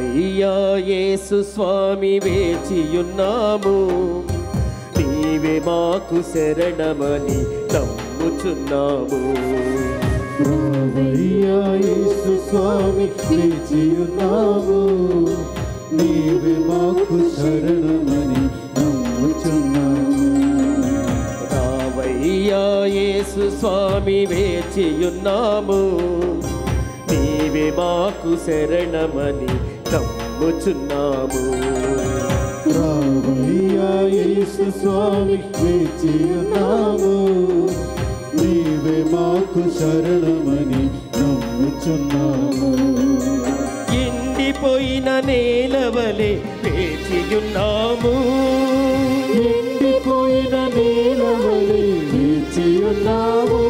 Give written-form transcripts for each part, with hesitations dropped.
రావయ్యా యేసు స్వామి వేచియున్నాము, నీవే మాకు శరణమని నమ్ముచున్నాము. రావయ్యా యేసు స్వామి వేచియున్నాము, నీవే మాకు శరణమని నమ్ముచున్నాము. రావయ్యా యేసు స్వామి వేచియున్నాము, నీవే మాకు శరణమని నమ్ముచున్నాము. రావయ్యా యేసు స్వామి వేచియున్నాము, నీవే మాకు శరణమని నమ్ముచున్నాము. ఎండిపోయిన నేలవలే వేచియున్నాము, ఎండిపోయిన నేలవలే వేచియున్నాము.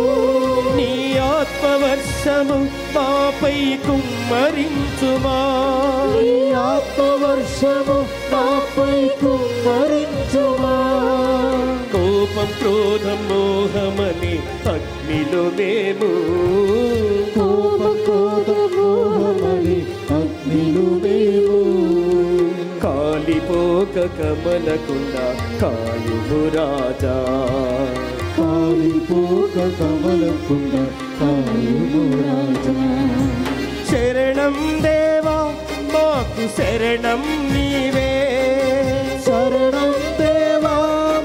నీ ఆత్మవర్షము మాపై కుమ్మరించుమా, నీ ఆత్మవర్షము మాపై కుమ్మరించుమా. కోపం క్రోధం మోహమని అగ్నిలో మేము, మోహమని అగ్నిలో మేము కాలిపోక కమలకుండా కాయుము రాజా, కాలిపోక కమలకుండా కాయుము రాజా. శరణం దేవా మాకు శరణం నీవే, శరణం దేవా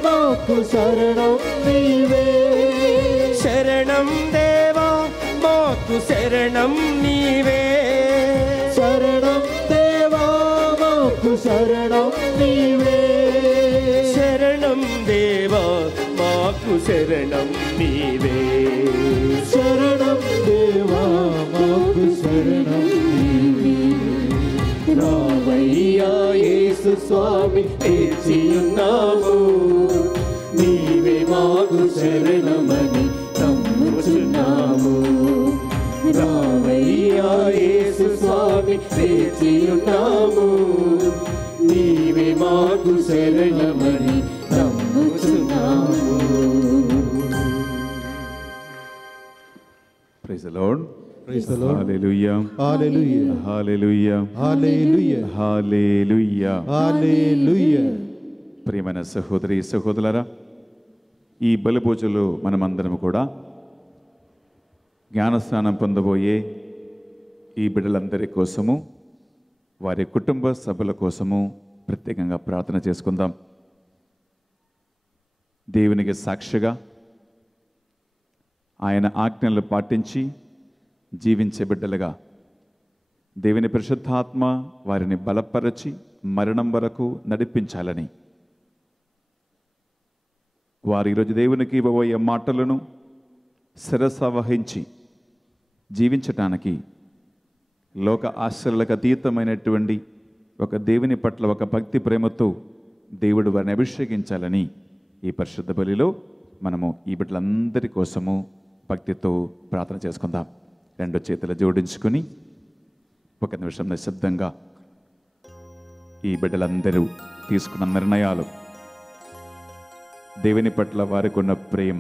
మాకు శరణం నీవే, శరణం దేవా మాకు శరణం నీవే, శరణం దేవా మాకు శరణం నీవే, శరణం దేవా మాకు శరణం నీవే, శరణం దేవా మాకు శరణం నీవే. రావయ్యా యేసు స్వామి వేచియున్నాము, నీవే మాకు శరణమని నమ్ముచున్నాము. రావయ్యా యేసు స్వామి వేచియున్నాము, నీవే మాకు శరణమని నమ్ముచున్నాము. Praise the Lord. Praise the Lord. Hallelujah. Hallelujah. Hallelujah. Hallelujah. Hallelujah. Hallelujah. ప్రియమైన సహోదరి సహోదరులారా, ఈ బలిపూజలో మనమందరం కూడా జ్ఞానస్నానం పొందబోయే ఈ బిడ్డలందరి కోసము, వారి కుటుంబ సభ్యుల కోసము ప్రత్యేకంగా ప్రార్థన చేసుకుందాం. దేవునికి సాక్షిగా ఆయన ఆజ్ఞలు పాటించి జీవించే బిడ్డలుగా దేవుని పరిశుద్ధాత్మ వారిని బలపరచి మరణం వరకు నడిపించాలని, వారు ఈరోజు దేవునికి ఇవ్వబోయే మాటలను శిరస వహించి జీవించటానికి లోక ఆశ్చర్యాలకు అతీతమైనటువంటి ఒక దేవుని పట్ల ఒక భక్తి ప్రేమతో దేవుడు వారిని అభిషేకించాలని ఈ పరిశుద్ధ బలిలో మనము ఈ బిడ్డలందరి కోసము భక్తితో ప్రార్థన చేసుకుందాం. రెండు చేతులు జోడించుకొని ఒక నిమిషం నిశ్శబ్దంగా ఈ బిడ్డలందరూ తీసుకున్న నిర్ణయాలు, దేవుని పట్ల వారికి ఉన్న ప్రేమ,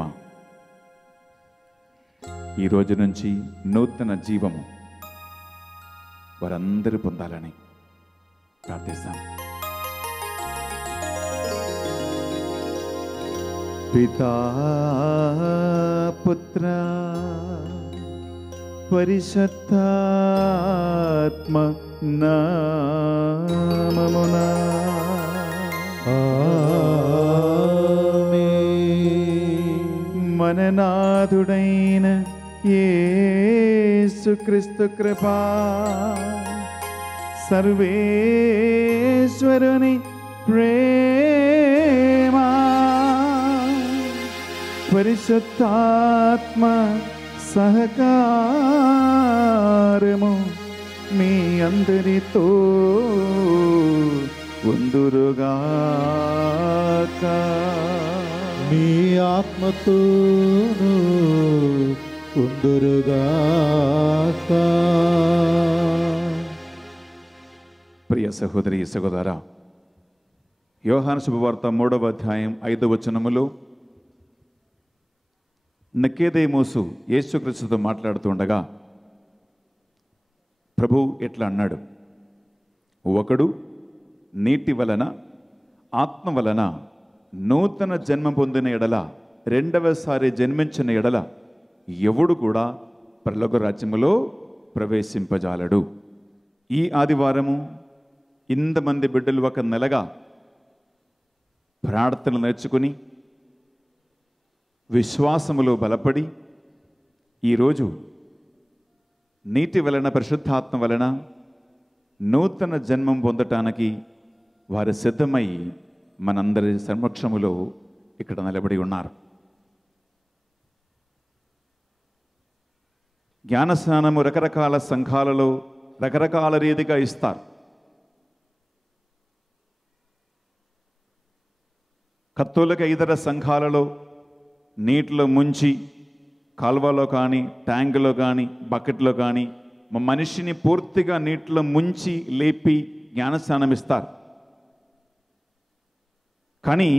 ఈ రోజు నుంచి నూతన జీవము వారందరూ పొందాలని ప్రార్థిస్తాం. పితా పుత్ర పరిశుద్ధాత్మ నామమునా మననాథుడైన యేసుక్రీస్తు కృపా, సర్వేశ్వరుని ప్రేమ, పరిశుద్ధాత్మ సహకారము మీ అందరితో ఉందురుగాక. మీ ఆత్మతోను ఉందురుగాక. ప్రియ సహోదరి సహోదరా, యోహాను శుభవార్త 3వ అధ్యాయం 5వ వచనములో నికోదేమోసు యేసుక్రీస్తుతో మాట్లాడుతూ ఉండగా ప్రభు ఇట్లా అన్నాడు, ఒకడు నీటి వలన ఆత్మ వలన నూతన జన్మ పొందిన ఎడల రెండవసారి జన్మించిన ఎడల ఎవడు కూడా పరలోక రాజ్యములో ప్రవేశింపజాలడు. ఈ ఆదివారము ఇంతమంది బిడ్డలు ఒక నెలగా ప్రార్థనలు నేర్చుకుని విశ్వాసములో బలపడి ఈరోజు నీటి వలన పరిశుద్ధాత్మ వలన నూతన జన్మం పొందటానికి వారు సిద్ధమై మనందరి సమక్షములో ఇక్కడ నిలబడి ఉన్నారు. జ్ఞానస్నానము రకరకాల సంఘాలలో రకరకాల రీతిగా ఇస్తారు. కత్తోలిక ఇతర సంఘాలలో నీటిలో ముంచి కాలువలో కానీ ట్యాంకులో కానీ బకెట్లో కానీ మనిషిని పూర్తిగా నీటిలో ముంచి లేపి జ్ఞానస్నానం ఇస్తారు. కానీ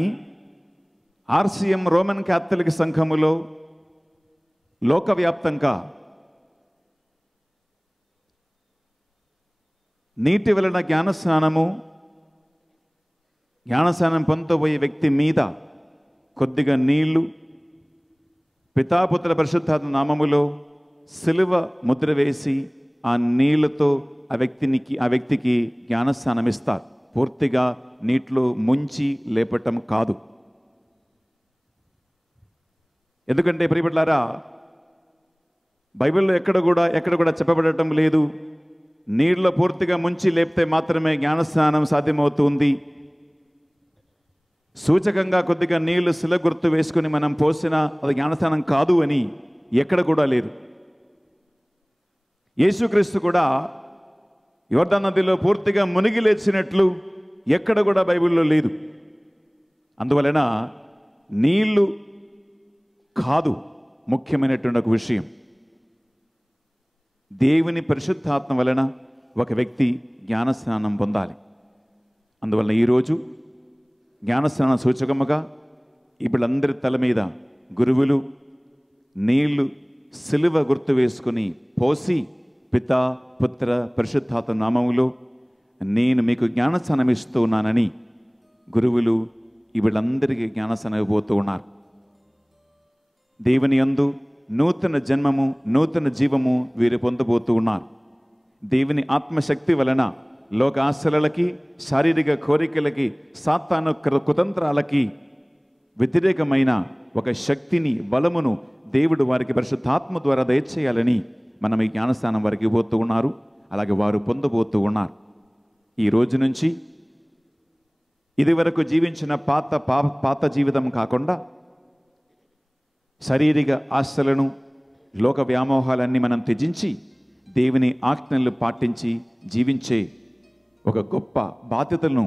ఆర్సిఎం రోమన్ క్యాథలిక్ సంఘములో లోకవ్యాప్తంగా నీటి వలన జ్ఞానస్నానం పొందబోయే వ్యక్తి మీద కొద్దిగా నీళ్లు పితాపుత్ర పరిశుద్ధాత్మ నామములో సిలువ ముద్ర వేసి ఆ నీళ్లతో ఆ వ్యక్తికి జ్ఞానస్నానం ఇస్తారు. పూర్తిగా నీటిలో ముంచి లేపటం కాదు. ఎందుకంటే ప్రియబిడ్డలారా, బైబిల్లో ఎక్కడ కూడా చెప్పబడటం లేదు నీళ్ళలో పూర్తిగా ముంచి లేపితే మాత్రమే జ్ఞానస్నానం సాధ్యమవుతుంది. సూచకంగా కొద్దిగా నీళ్లు శిల గుర్తు వేసుకుని మనం పోసినా అది జ్ఞానస్నానం కాదు అని ఎక్కడ కూడా లేదు. యేసుక్రీస్తు కూడా యోర్దాను నదిలో పూర్తిగా మునిగి లేచినట్లు ఎక్కడ కూడా బైబిల్లో లేదు. అందువలన నీళ్లు కాదు ముఖ్యమైనటువంటి ఒక విషయం. దేవుని పరిశుద్ధాత్మ వలన ఒక వ్యక్తి జ్ఞానస్నానం పొందాలి. అందువలన ఈరోజు జ్ఞానస్నాన సూచకముగా ఇప్పుడందరి తల మీద గురువులు నీళ్లు సిలువ గుర్తు వేసుకుని పోసి పితా పుత్ర పరిశుద్ధాత్మ నామములో నేను మీకు జ్ఞానస్నానం ఇస్తూ ఉన్నానని గురువులు వీళ్ళందరికీ జ్ఞానస్నానం ఇవ్వబోతూ ఉన్నారు. దేవుని యందు నూతన జన్మము నూతన జీవము వీరు పొందబోతూ ఉన్నారు. దేవుని ఆత్మశక్తి వలన లోక ఆశలకి శారీరక కోరికలకి సాతాను కుతంత్రాలకి వ్యతిరేకమైన ఒక శక్తిని బలమును దేవుడు వారికి పరిశుద్ధాత్మ ద్వారా దయచేయాలని మనం ఈ జ్ఞానస్నానం వారికి ఇవ్వబోతూ ఉన్నారు. అలాగే వారు పొందబోతూ ఉన్నారు. ఈ రోజు నుంచి ఇది వరకు జీవించిన పాత జీవితం కాకుండా శారీరక ఆశలను లోక వ్యామోహాలన్నీ మనం త్యజించి దేవుని ఆజ్ఞలు పాటించి జీవించే ఒక గొప్ప బాధ్యతలను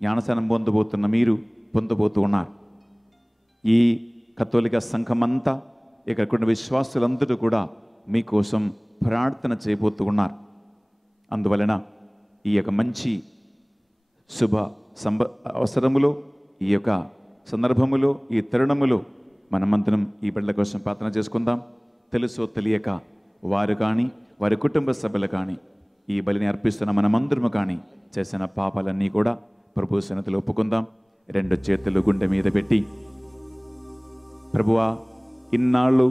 జ్ఞానస్నానం పొందబోతున్న మీరు పొందబోతూ ఉన్నారు. ఈ కత్తోలిక సంఘమంతా ఇక్కడున్న విశ్వాసులందరూ కూడా మీకోసం ప్రార్థన చేయబోతూ ఉన్నారు. అందువలన ఈ యొక్క మంచి శుభ అవసరములో ఈ యొక్క సందర్భములో ఈ తరుణములో మనమంతరం ఈ బిడ్డల కోసం ప్రార్థన చేసుకుందాం. తెలుసో తెలియక వారు కానీ వారి కుటుంబ సభ్యులు కానీ ఈ బలిని అర్పిస్తున్న మనమందరము కానీ చేసిన పాపాలన్నీ కూడా ప్రభు సన్నిధిలో ఒప్పుకుందాం. రెండు చేతులు గుండె మీద పెట్టి, ప్రభువా, ఇన్నాళ్ళు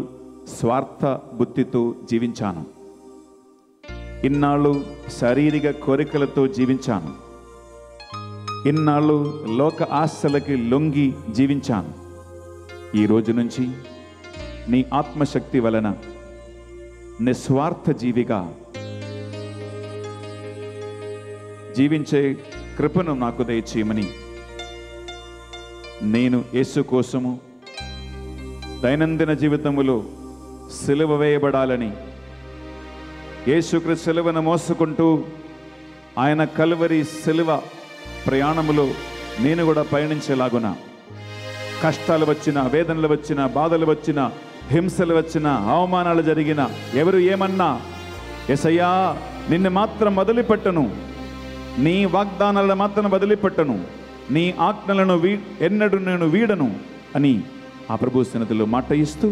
స్వార్థ బుద్ధితో జీవించాను, ఇన్నాళ్ళు శారీరక కోరికలతో జీవించాను, ఇన్నాళ్ళు లోక ఆశలకి లొంగి జీవించాను. ఈ రోజు నుంచి నీ ఆత్మశక్తి వలన నిస్వార్థ జీవిగా జీవించే కృపను నాకు దయచేయమని నేను యేసు కోసము దైనందిన జీవితములో సిలువ వేయబడాలని, యేసుక్రీస్తు సిలువను మోసుకుంటూ ఆయన కల్వరి సిలువ ప్రయాణములో నేను కూడా పయనించేలాగున కష్టాలు వచ్చినా, వేదనలు వచ్చినా, బాధలు వచ్చినా, హింసలు వచ్చినా, అవమానాలు జరిగినా, ఎవరు ఏమన్నా, యేసయ్యా నిన్ను మాత్రం వదిలిపెట్టను, నీ వాగ్దానాలను మాత్రం వదిలిపెట్టను, నీ ఆజ్ఞలను ఎన్నడూ నేను వీడను అని ఆ ప్రభు సన్నిధిలో మాట ఇస్తూ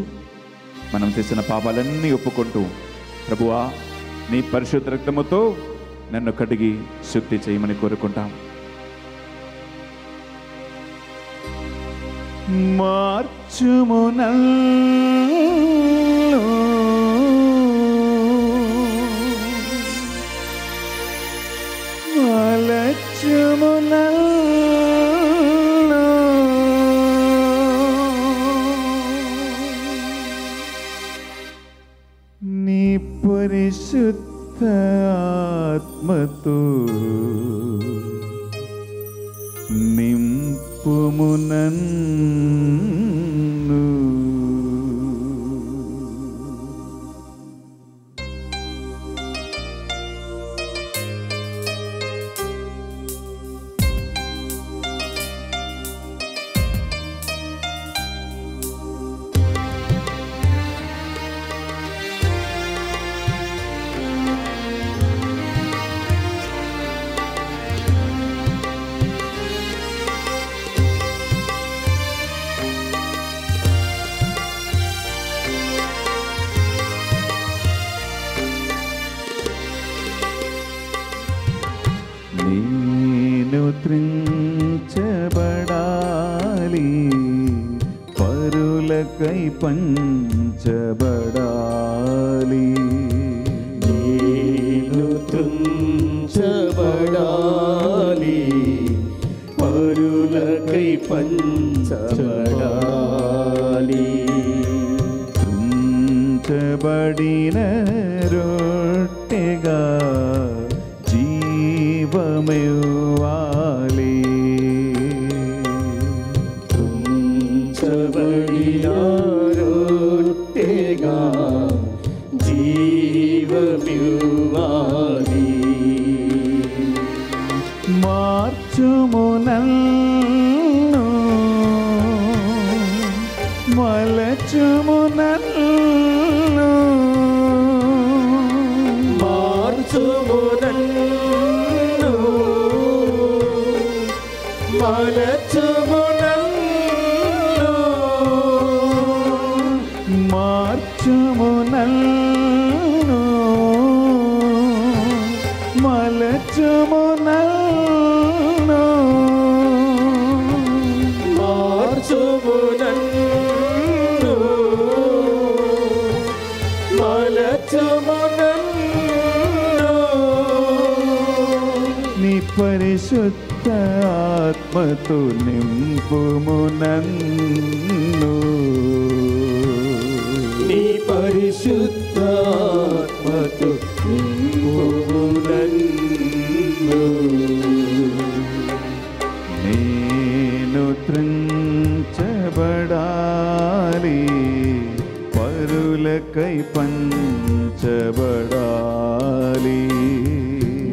మనం చేసిన పాపాలన్నీ ఒప్పుకుంటూ, ప్రభువా నీ పరిశుద్ధ రక్తముతో నన్ను కడిగి శుద్ధి చేయమని కోరుకుంటాం. మార్చుము నన్ను మలచుము నన్ను నీ పరిశుద్ధ ఆత్మతో నింపుము నన్ను. నేను త్రించబడాలి, పరులకై పంచబడాలి. నేను త్రించబడాలి, పరులకై పంచబడాలి. త్రించబడిన రొట్టెగా జీవమివ్వాలి. త్రించబడిన రొట్టెగా జీవమివ్వాలి. మార్చుము నన్ను మలచుము నన్ను మార్చుము నన్ను మలచుము నన్ను మార్చుము నన్ను మలచుము నన్ను మార్చుము నన్ను మలచుము నన్ను నీ పరిశుద్ధ ఆత్మతో నింపుము నన్ను. నీ పరిశుద్ధ ఆత్మతో నింపుము నన్ను. నేను త్రించబడాలి, పరులకై పంచబడాలి.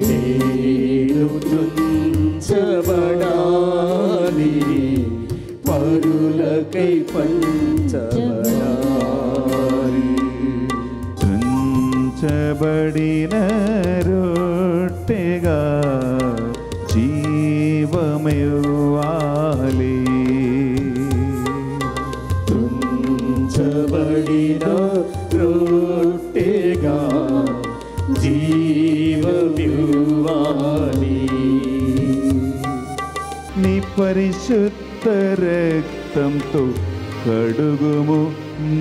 నేను త్రించబడాలి, పరులకై పంచబడాలి. త్రించబడిన రొట్టెగా జీవమివ్వాలి. త్రించబడిన రొట్టెగా జీవమివ్వాలి. నీ పరిశుద్ధ రక్తంతో కడుగుము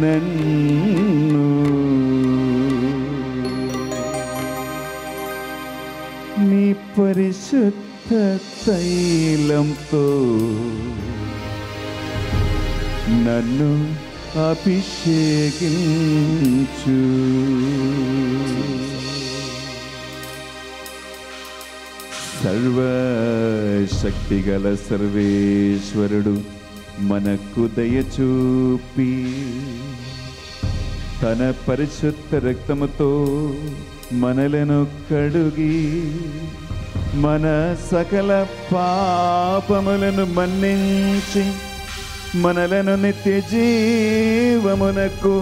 నన్ను. నీ పరిశుద్ధ తైలంతో నన్ను అభిషేకించు. సర్వశక్తిగల సర్వేశ్వరుడు మనకు దయచూపి తన పరిశుద్ధ రక్తముతో మనలను కడుగి మన సకల పాపములను మన్నించి మనలను నిత్య జీవమునకు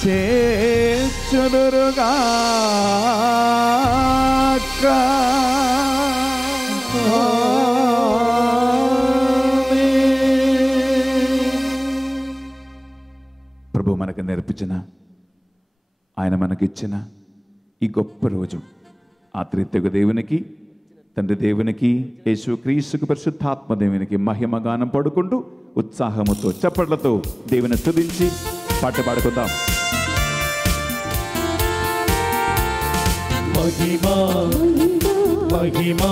చేర్చుదురుగాక. ప్రభు మనకు నేర్పించిన, ఆయన మనకిచ్చిన ఈ గొప్ప రోజు ఆ త్రిత్యగు దేవునికి, తండ్రి దేవునికి, యేసుక్రీస్తుకు, పరిశుద్ధాత్మ దేవునికి మహిమ గానం పడుకుంటూ ఉత్సాహముతో చప్పట్లతో దేవుని స్తుతించి పాట పాడుకుందాం. మహిమా మహిమా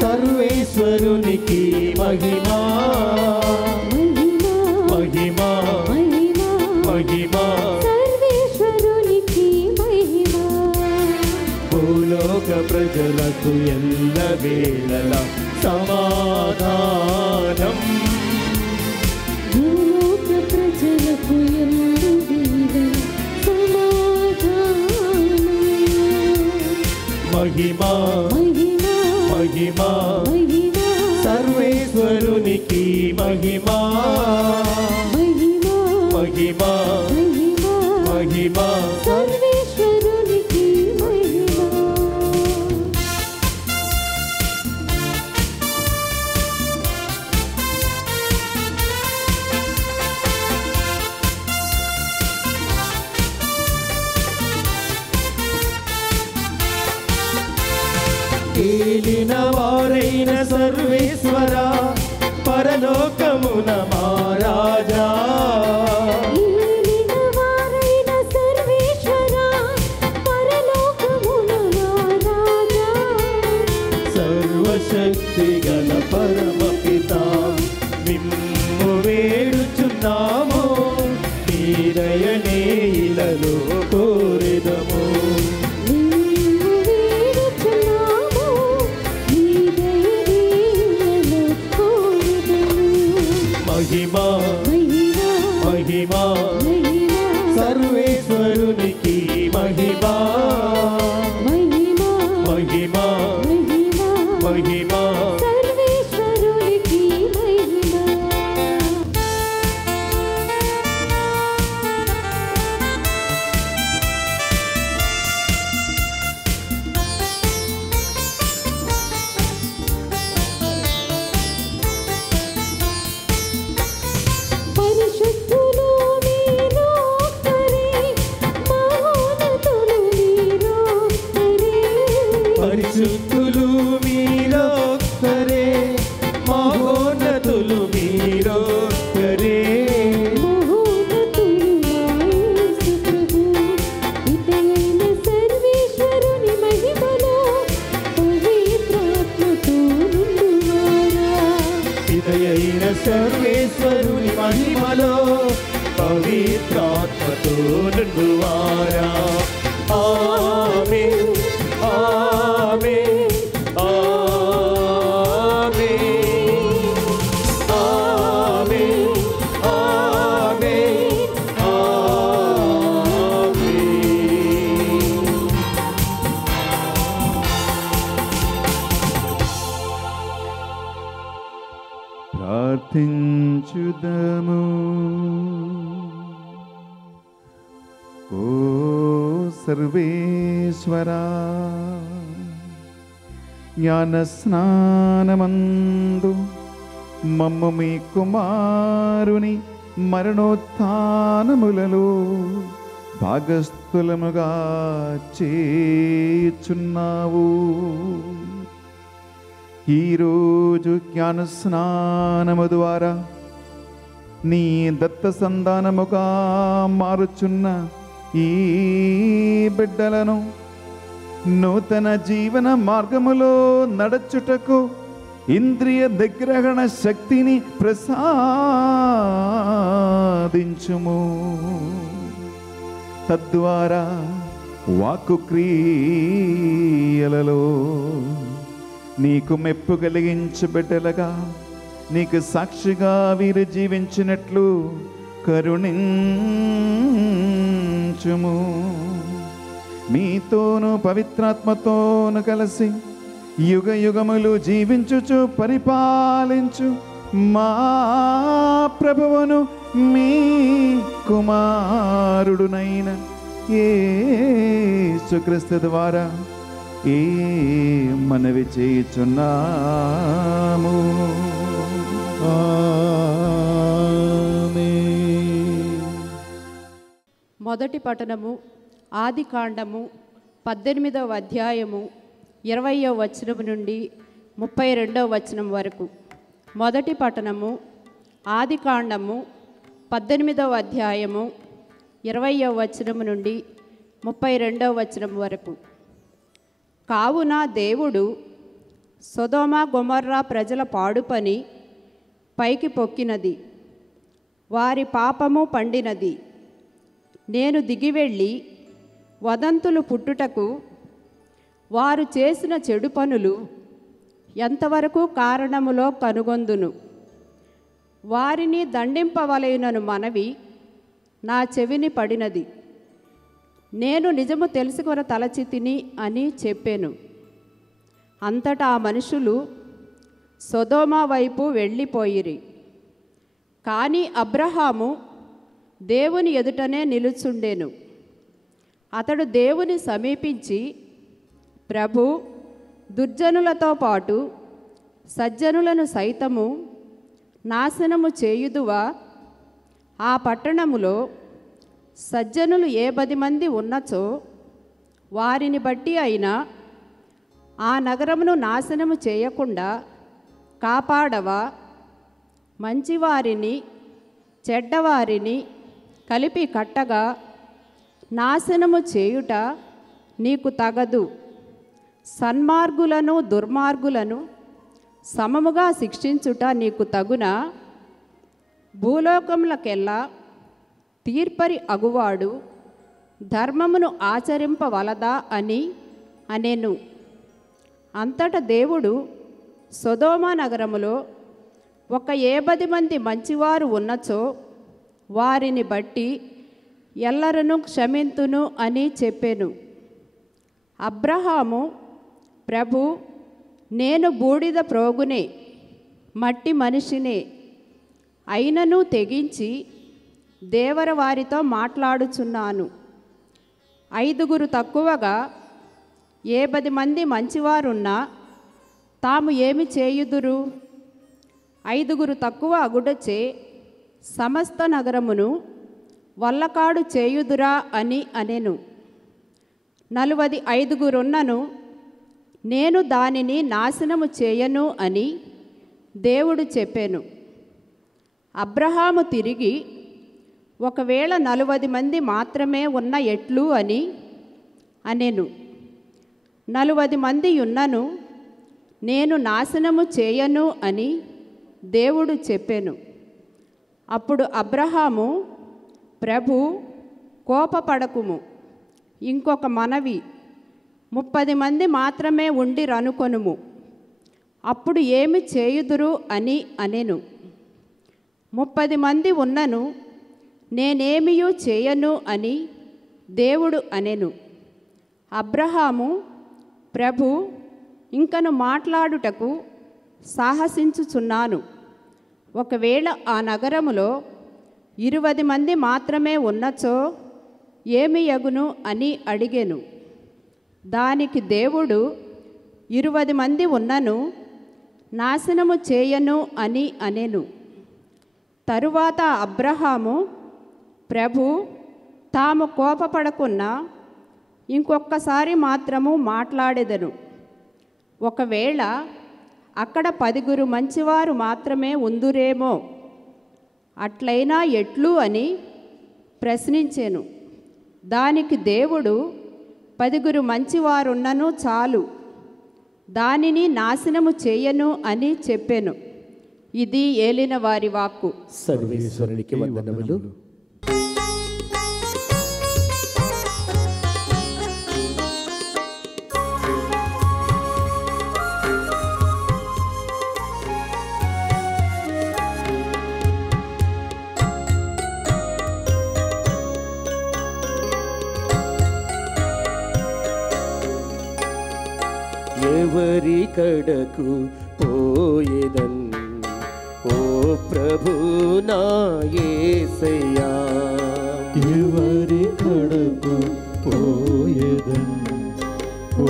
సర్వేశ్వరునికి మహిమా మహిమా మహిమా సర్వేశ్వరునికి మహిమా. భూలోక ప్రజలకు ఎల్ల వేళలా సమాధానం. భూలోక ప్రజలకు ఎల్లవేళలా సమాధానం. మహిమా మహిమా మహిమా మహిమా సర్వేశ్వరునికి మహిమా మహిమా మహిమా మహిమా మహిమా సర్వేశ్వరునికి మహిమా. ఏలిన వారైన సర్వేశ్వర పరలోకమున మహారాజా. ఏలిన వారైన సర్వేశ్వరా పరలోకమున రాజా. సర్వశక్తి గల పరమపిత మిమ్ము వేడుచున్నాము, నీ దయనే ఇలలో కోరెదము. నిన్ను వేడుచున్నాము, నీ దయనీయలో కోరెదము. మహిమా మహిమా మహిమా మహిమా సర్వేశ్వరునికి మహిమా మహిమా మహిమా మహిమా మహిమా సర్వేశ్వరునికి మహిమా. పరిశుద్ధులు మీరొక్కరే, మహోన్నతులు మీరొక్కరే. పరిశుద్ధులు మీరొక్కరే, మహోన్నతులు మీరొక్కరే. మహోన్నతులు మా యేసు ప్రభు, పితయైన సర్వేశ్వరుని మహిమలో పవిత్రాత్మతో నిండువారా. పితయైన సర్వేశ్వరుని మహిమలో పవిత్రాత్మతో నిండువారా. ఆమేన్ ఆమేన్ ఆమేన్ ఆమేన్ ఆమేన్ ఆమేన్. ప్రార్థించుదము. ఓ సర్వేశ్వరా, జ్ఞాన స్నానమందు మమ్ము మీ కుమారుని మరణోత్థానములలో భాగస్థులముగా చేయుచున్నావు. ఈరోజు జ్ఞాన స్నానము ద్వారా నీ దత్త సంతానముగా మారుచున్న ఈ బిడ్డలను నూతన జీవన మార్గములో నడచుటకు ఇంద్రియ నిగ్రహణ శక్తిని ప్రసాదించుము. తద్వారా వాక్కు క్రియలలో నీకు మెప్పు కలిగించు బిడ్డలుగా నీకు సాక్షిగా వీరు జీవించినట్లు కరుణించుము. మీతోను పవిత్రాత్మతోను కలిసి యుగ యుగములు జీవించుచు పరిపాలించు మా ప్రభువును మీ కుమారుడునైన యేసుక్రీస్తు ద్వారా ఈ మనవి చేయుచున్నాము. ఆమేన్. మొదటి పఠనము ఆదికాండము 18వ అధ్యాయము 20వ వచనం నుండి 32వ వచనం వరకు. మొదటి పఠనము ఆదికాండము 18వ అధ్యాయము 20వ వచనం నుండి 32వ వచనం వరకు. కావున దేవుడు సొదొమ గొమొర్రా ప్రజల పాడు పని పైకి పొక్కినది, వారి పాపము పండినది. నేను దిగివెళ్ళి వదంతులు పుట్టుటకు వారు చేసిన చెడు పనులు ఎంతవరకు కారణములో కనుగొందును. వారిని దండింపవలయునను మనవి నా చెవిని పడినది. నేను నిజము తెలుసుకొన తలచితిని అని చెప్పాను. అంతటా ఆ మనుషులు సొదొమ వైపు వెళ్ళిపోయిరి. కానీ అబ్రహాము దేవుని ఎదుటనే నిలుచుండెను. అతడు దేవుని సమీపించి, ప్రభు, దుర్జనులతో పాటు సజ్జనులను సైతము నాశనము చేయుదువా? ఆ పట్టణములో సజ్జనులు 10 మంది ఉన్నచో వారిని బట్టి అయినా ఆ నగరమును నాశనము చేయకుండా కాపాడవా? మంచివారిని చెడ్డవారిని కలిపి కట్టగా నాశనము చేయుట నీకు తగదు. సన్మార్గులను దుర్మార్గులను సమముగా శిక్షించుట నీకు తగునా? భూలోకములకెల్లా తీర్పరి అగువాడు ధర్మమును ఆచరింపవలదా అని అనెను. అంతట దేవుడు సొదొమ నగరములో ఒక 10 మంది మంచివారు ఉన్నచో వారిని బట్టి ఎల్లరను క్షమింతును అని చెప్పెను. అబ్రహాము, ప్రభు, నేను బూడిద ప్రోగునే, మట్టి మనిషినే, అయినను తెగించి దేవర వారితో మాట్లాడుచున్నాను. 5 తక్కువగా 10 మంది మంచివారున్నా తాము ఏమి చేయుదురు? 5 తక్కువ అగుడచే సమస్త నగరమును వల్లకాడు చేయుదురా అని అనెను. 45 నేను దానిని నాశనము చేయను అని దేవుడు చెప్పాను. అబ్రహాము తిరిగి, ఒకవేళ 40 మంది మాత్రమే ఉన్న ఎట్లు అని అనెను. 40 మంది ఉన్నను నేను నాశనము చేయను అని దేవుడు చెప్పాను. అప్పుడు అబ్రహాము, ప్రభు, కోపపడకుము, ఇంకొక మనవి, 30 మంది మాత్రమే ఉండిరనుకొనుము, అప్పుడు ఏమి చేయుదురు అని అనెను. 30 మంది ఉన్నను నేనేమియూ చేయను అని దేవుడు అనెను. అబ్రహాము, ప్రభు, ఇంకను మాట్లాడుటకు సాహసించుచున్నాను. ఒకవేళ ఆ నగరములో 20 మంది మాత్రమే ఉన్నచో ఏమి యగును అని అడిగెను. దానికి దేవుడు, 20 మంది ఉన్నను నాశనము చేయను అని అనెను. తరువాత అబ్రహాము, ప్రభు, తాము కోపపడకున్నా ఇంకొక్కసారి మాత్రము మాట్లాడెదను. ఒకవేళ అక్కడ 10 మంచివారు మాత్రమే ఉందురేమో, అట్లయినా ఎట్లు అని ప్రశ్నించెను. దానికి దేవుడు, 10 మంచివారున్నను చాలు, దానిని నాశనము చేయను అని చెప్పెను. ఇది ఏలిన వారి వాక్కు. సర్వేశ్వరునికి వందనములు. ఎవరి కడకు పోయేదన్ ఓ ప్రభు నా యేసయ్యా, ఎవరి కడకు పోయేదన్ ఓ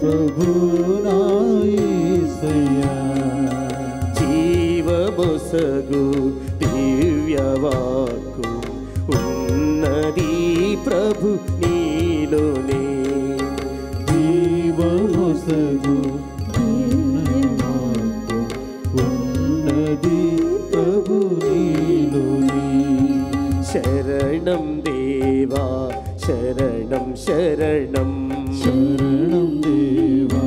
ప్రభు నా యేసయ్యా, జీవబొసగు దివ్యవాక్కు ఉన్నది ప్రభు నీలోనే, దేవా శరణం శరణం శరణం దేవా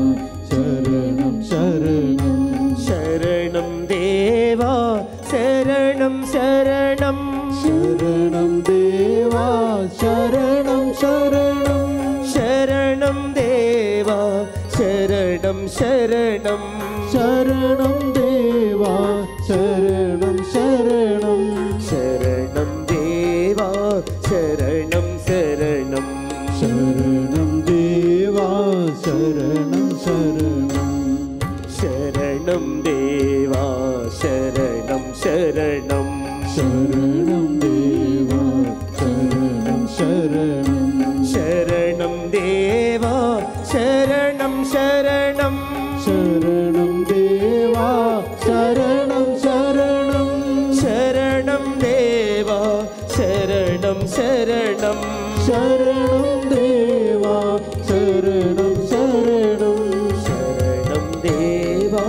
శరణం శరణం శరణం దేవా శరణం శరణం శరణం దేవా శరణం శరణం శరణం దేవా శరణం శరణం శరణం దేవా శరణం శరణం శరణం దేవా శరణం శరణం శరణం దేవా శరణం శరణం శరణం దేవా శరణం శరణం శరణం దేవా శరణం శరణం శరణం దేవా శరణం శరణం శరణం దేవా శరణం శరణం శరణం దేవా శరణం శరణం శరణం దేవా శరణం శరణం శరణం దేవా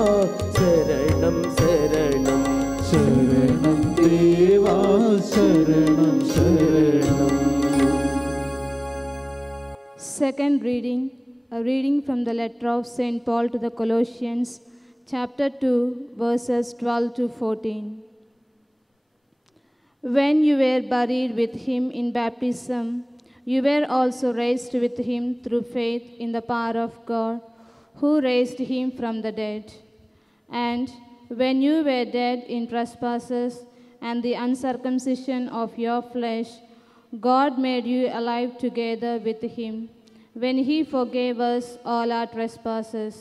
శరణం శరణం శరణం దేవా శరణం శరణం. Second reading, a reading from the letter of St. Paul to the Colossians, chapter 2, verses 12 to 14. When you were buried with him in baptism, you were also raised with him through faith in the power of God, who raised him from the dead. And when you were dead in trespasses and the uncircumcision of your flesh, God made you alive together with him, when he forgave us all our trespasses,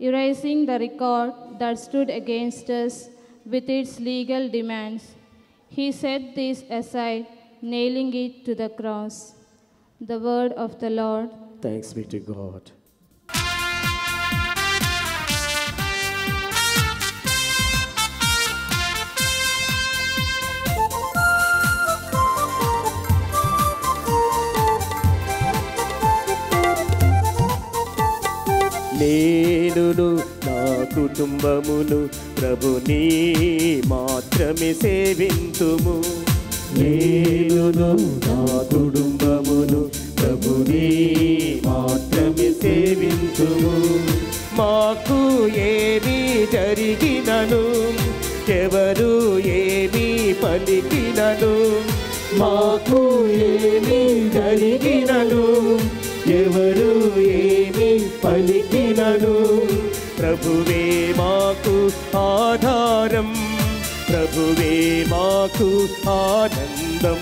erasing the record that stood against us with its legal demands. He set this aside, nailing it to the cross. The word of the Lord. Thanks be to God. నేనును నా కుటుంబమును ప్రభుని మాత్రమే సేవింతుము నేనును నా కుటుంబమును ప్రభుని మాత్రమే సేవింతుము మాకు ఏమి జరిగినను ఎవరు ఏమి పలికినను మాకు ఏమి జరిగినను ఎవరు ఏమి పలికినను ప్రభువే మాకు ఆధారం ప్రభువే మాకు ఆనందం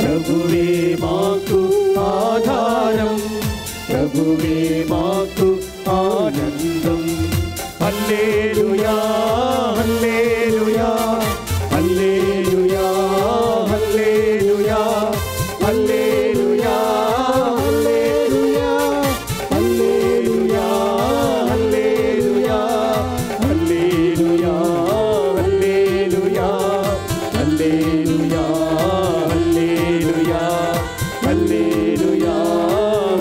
ప్రభువే మాకు ఆధారం ప్రభువే మాకు ఆనందం హల్లెలూయా హల్లెలూయా హల్లెలూయా హల్లెలూయా హల్లెలూయా హల్లెలూయా హల్లెలూయా హల్లెలూయా హల్లెలూయా హల్లెలూయా హల్లెలూయా హల్లెలూయా హల్లెలూయా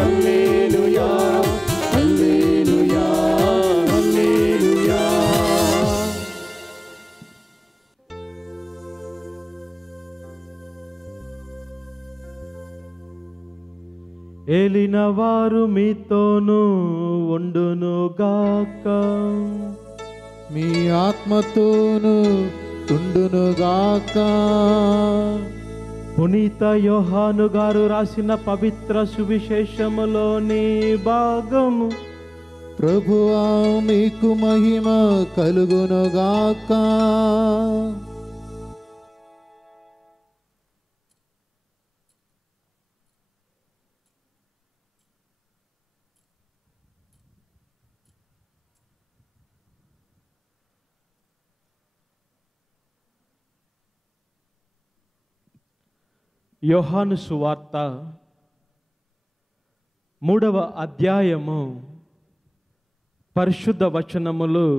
హల్లెలూయా హల్లెలూయా హల్లెలూయా. ఏలిన వారు మీతోనూ ఉండునుగాక. మీ ఆత్మతోను ఉండునుగాక. పునీత యోహాను గారు రాసిన పవిత్ర సువిశేషములోని భాగము. ప్రభువా మీకు మహిమ కలుగునుగాక. యోహాను సువార్త 3వ అధ్యాయము పరిశుద్ధ వచనములు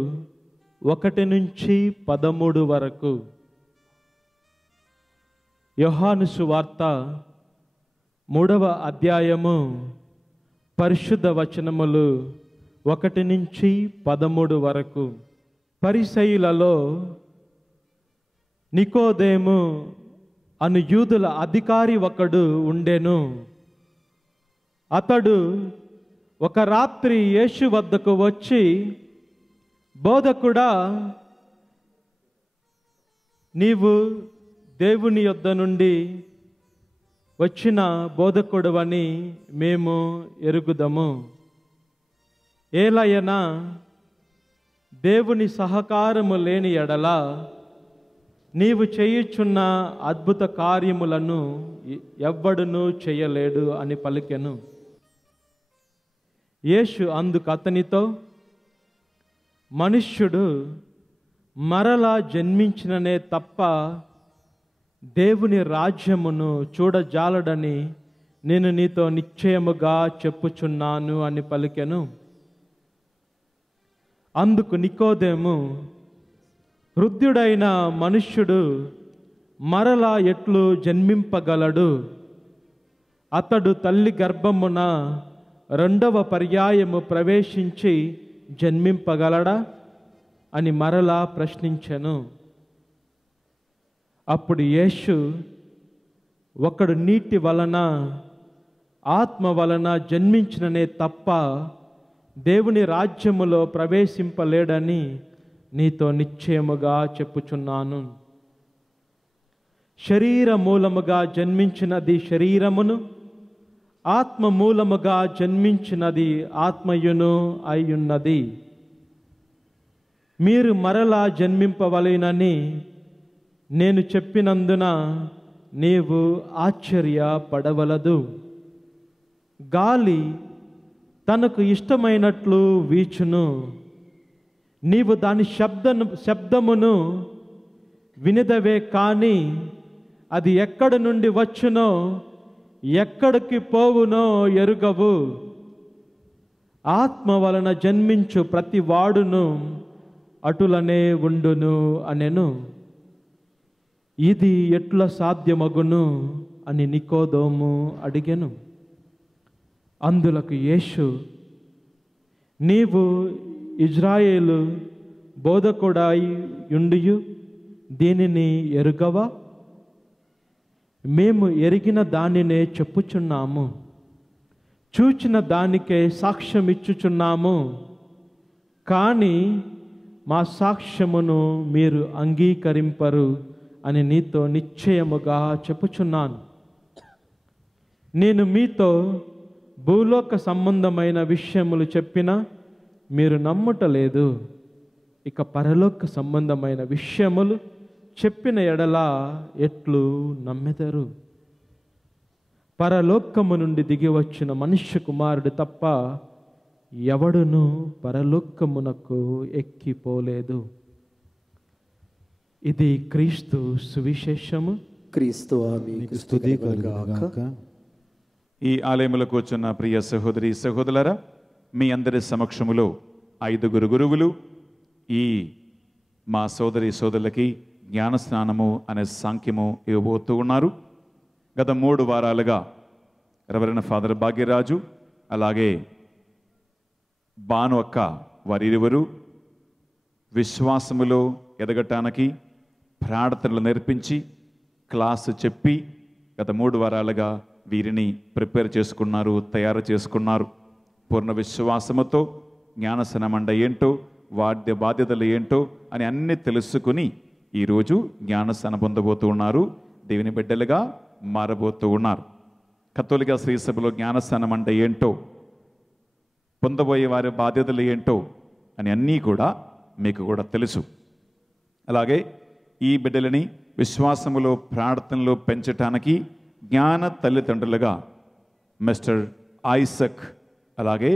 1 నుంచి 13 వరకు. యోహాను సువార్త 3వ అధ్యాయము పరిశుద్ధ వచనములు 1 నుంచి 13 వరకు. పరిసయ్యులలో నికోదేము అను యూదుల అధికారి ఒకడు ఉండెను. అతడు ఒక రాత్రి యేసు వద్దకు వచ్చి, బోధకుడా, నీవు దేవుని యొద్ద నుండి వచ్చిన బోధకుడవని మేము ఎరుగుదము. ఏలయనా దేవుని సహకారము లేని ఎడల నీవు చేయుచున్న అద్భుత కార్యములను ఎవ్వడునూ చేయలేడు అని పలికెను. యేసు అందుకు అతనితో, మనుష్యుడు మరలా జన్మించిననే తప్ప దేవుని రాజ్యమును చూడజాలడని నేను నీతో నిశ్చయముగా చెప్పుచున్నాను అని పలికెను. అందుకు నికోదేము, వృద్ధుడైన మనుష్యుడు మరలా ఎట్లు జన్మింపగలడు? అతడు తల్లి గర్భమున రెండవ పర్యాయము ప్రవేశించి జన్మింపగలడా అని మరలా ప్రశ్నించెను. అప్పుడు యేసు, ఒకడు నీటి వలన ఆత్మ వలన జన్మించిననే తప్ప దేవుని రాజ్యములో ప్రవేశింపలేడని నీతో నిశ్చయముగా చెప్పుచున్నాను. శరీర మూలముగా జన్మించినది శరీరమును, ఆత్మ మూలముగా జన్మించినది ఆత్మయును అయ్యున్నది. మీరు మరలా జన్మింపవలెనని నేను చెప్పినందున నీవు ఆశ్చర్యపడవలదు. గాలి తనకు ఇష్టమైనట్లు వీచును, నీవు దాని శబ్దమును వినదవే కానీ అది ఎక్కడి నుండి వచ్చునో ఎక్కడికి పోవునో ఎరుగవు. ఆత్మ వలన జన్మించు ప్రతి వాడును అటులనే ఉండును అనెను. ఇది ఎట్లా సాధ్యమగును అని నికోదేము అడిగెను. అందులకు యేసు, నీవు ఇజ్రాయేలు బోధకుడై ఉండియు దీనిని ఎరుగవా? మేము ఎరిగిన దానినే చెప్పుచున్నాము, చూచిన దానికే సాక్ష్యం ఇచ్చుచున్నాము. కానీ మా సాక్ష్యమును మీరు అంగీకరింపరు అని నీతో నిశ్చయముగా చెప్పుచున్నాను. నేను మీతో భూలోక సంబంధమైన విషయములు చెప్పినా మీరు నమ్ముటలేదు. ఇక పరలోక సంబంధమైన విషయములు చెప్పిన ఎడల ఎట్లు నమ్మెదరు? పరలోకము నుండి దిగి వచ్చిన మనుష్య కుమారుడు తప్ప ఎవడును పరలోకమునకు ఎక్కిపోలేదు. ఇది క్రీస్తు సువిశేషము. క్రీస్తువా మీకు స్తుతి కలుగుగాక. ఈ ఆలయములో కూర్చున్న ప్రియ సహోదరి సహోదరులారా, మీ అందరి సమక్షములో 5 గురువులు ఈ మా సోదరి సోదరులకి జ్ఞానస్నానము అనే సాంఖ్యము ఇవ్వబోతూ ఉన్నారు. గత 3 వారాలుగా రెవరెండ్ ఫాదర్ భాగ్యరాజు అలాగే బాను అక్క వారిరువురు విశ్వాసములో ఎదగటానికి ప్రార్థనలు నేర్పించి క్లాసు చెప్పి గత 3 వారాలుగా వీరిని ప్రిపేర్ చేసుకున్నారు, తయారు చేసుకున్నారు. పూర్ణ విశ్వాసముతో జ్ఞానస్నానం అంటే ఏంటో, వాద్య బాధ్యతలు ఏంటో అని అన్నీ తెలుసుకుని ఈరోజు జ్ఞానస్నానం పొందబోతూ ఉన్నారు. దేవుని బిడ్డలుగా మారబోతూ ఉన్నారు. కథోలిక శ్రీ సభలో జ్ఞానస్నానం అంటే ఏంటో, పొందబోయే వారి బాధ్యతలు ఏంటో అని అన్నీ కూడా మీకు కూడా తెలుసు. అలాగే ఈ బిడ్డలని విశ్వాసములో ప్రార్థనలో పెంచటానికి జ్ఞాన తల్లిదండ్రులుగా మిస్టర్ ఐసక్ అలాగే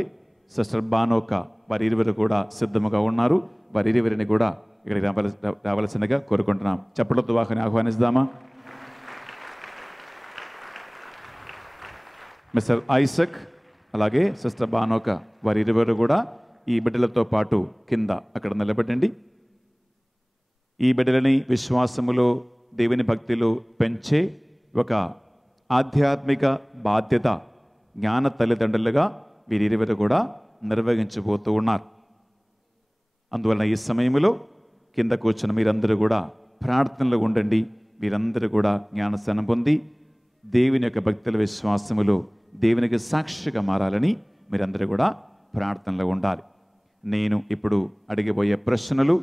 సిస్టర్ బానోక వారిరువురు కూడా సిద్ధముగా ఉన్నారు. వారిరువురిని కూడా ఇక్కడికి రావలసిందిగా కోరుకుంటున్నాం. చప్పట్లతో వారిని ఆహ్వానిస్తామా? మిస్టర్ ఐసక్ అలాగే సిస్టర్ బానోక వారిరువురు కూడా ఈ బిడ్డలతో పాటు కింద అక్కడ నిలబడండి. ఈ బిడ్డలని విశ్వాసములో దేవుని భక్తిలో పెంచే ఒక ఆధ్యాత్మిక బాధ్యత జ్ఞాన తల్లిదండ్రులుగా వీరిరువురు కూడా నిర్వహించబోతూ ఉన్నారు. అందువలన ఈ సమయంలో కింద కూర్చున్న మీరందరూ కూడా ప్రార్థనలో ఉండండి. వీరందరూ కూడా జ్ఞానస్నానం పొంది దేవుని యొక్క భక్తుల విశ్వాసములో దేవునికి సాక్షిగా మారాలని మీరందరూ కూడా ప్రార్థనలో ఉండాలి. నేను ఇప్పుడు అడిగిపోయే ప్రశ్నలు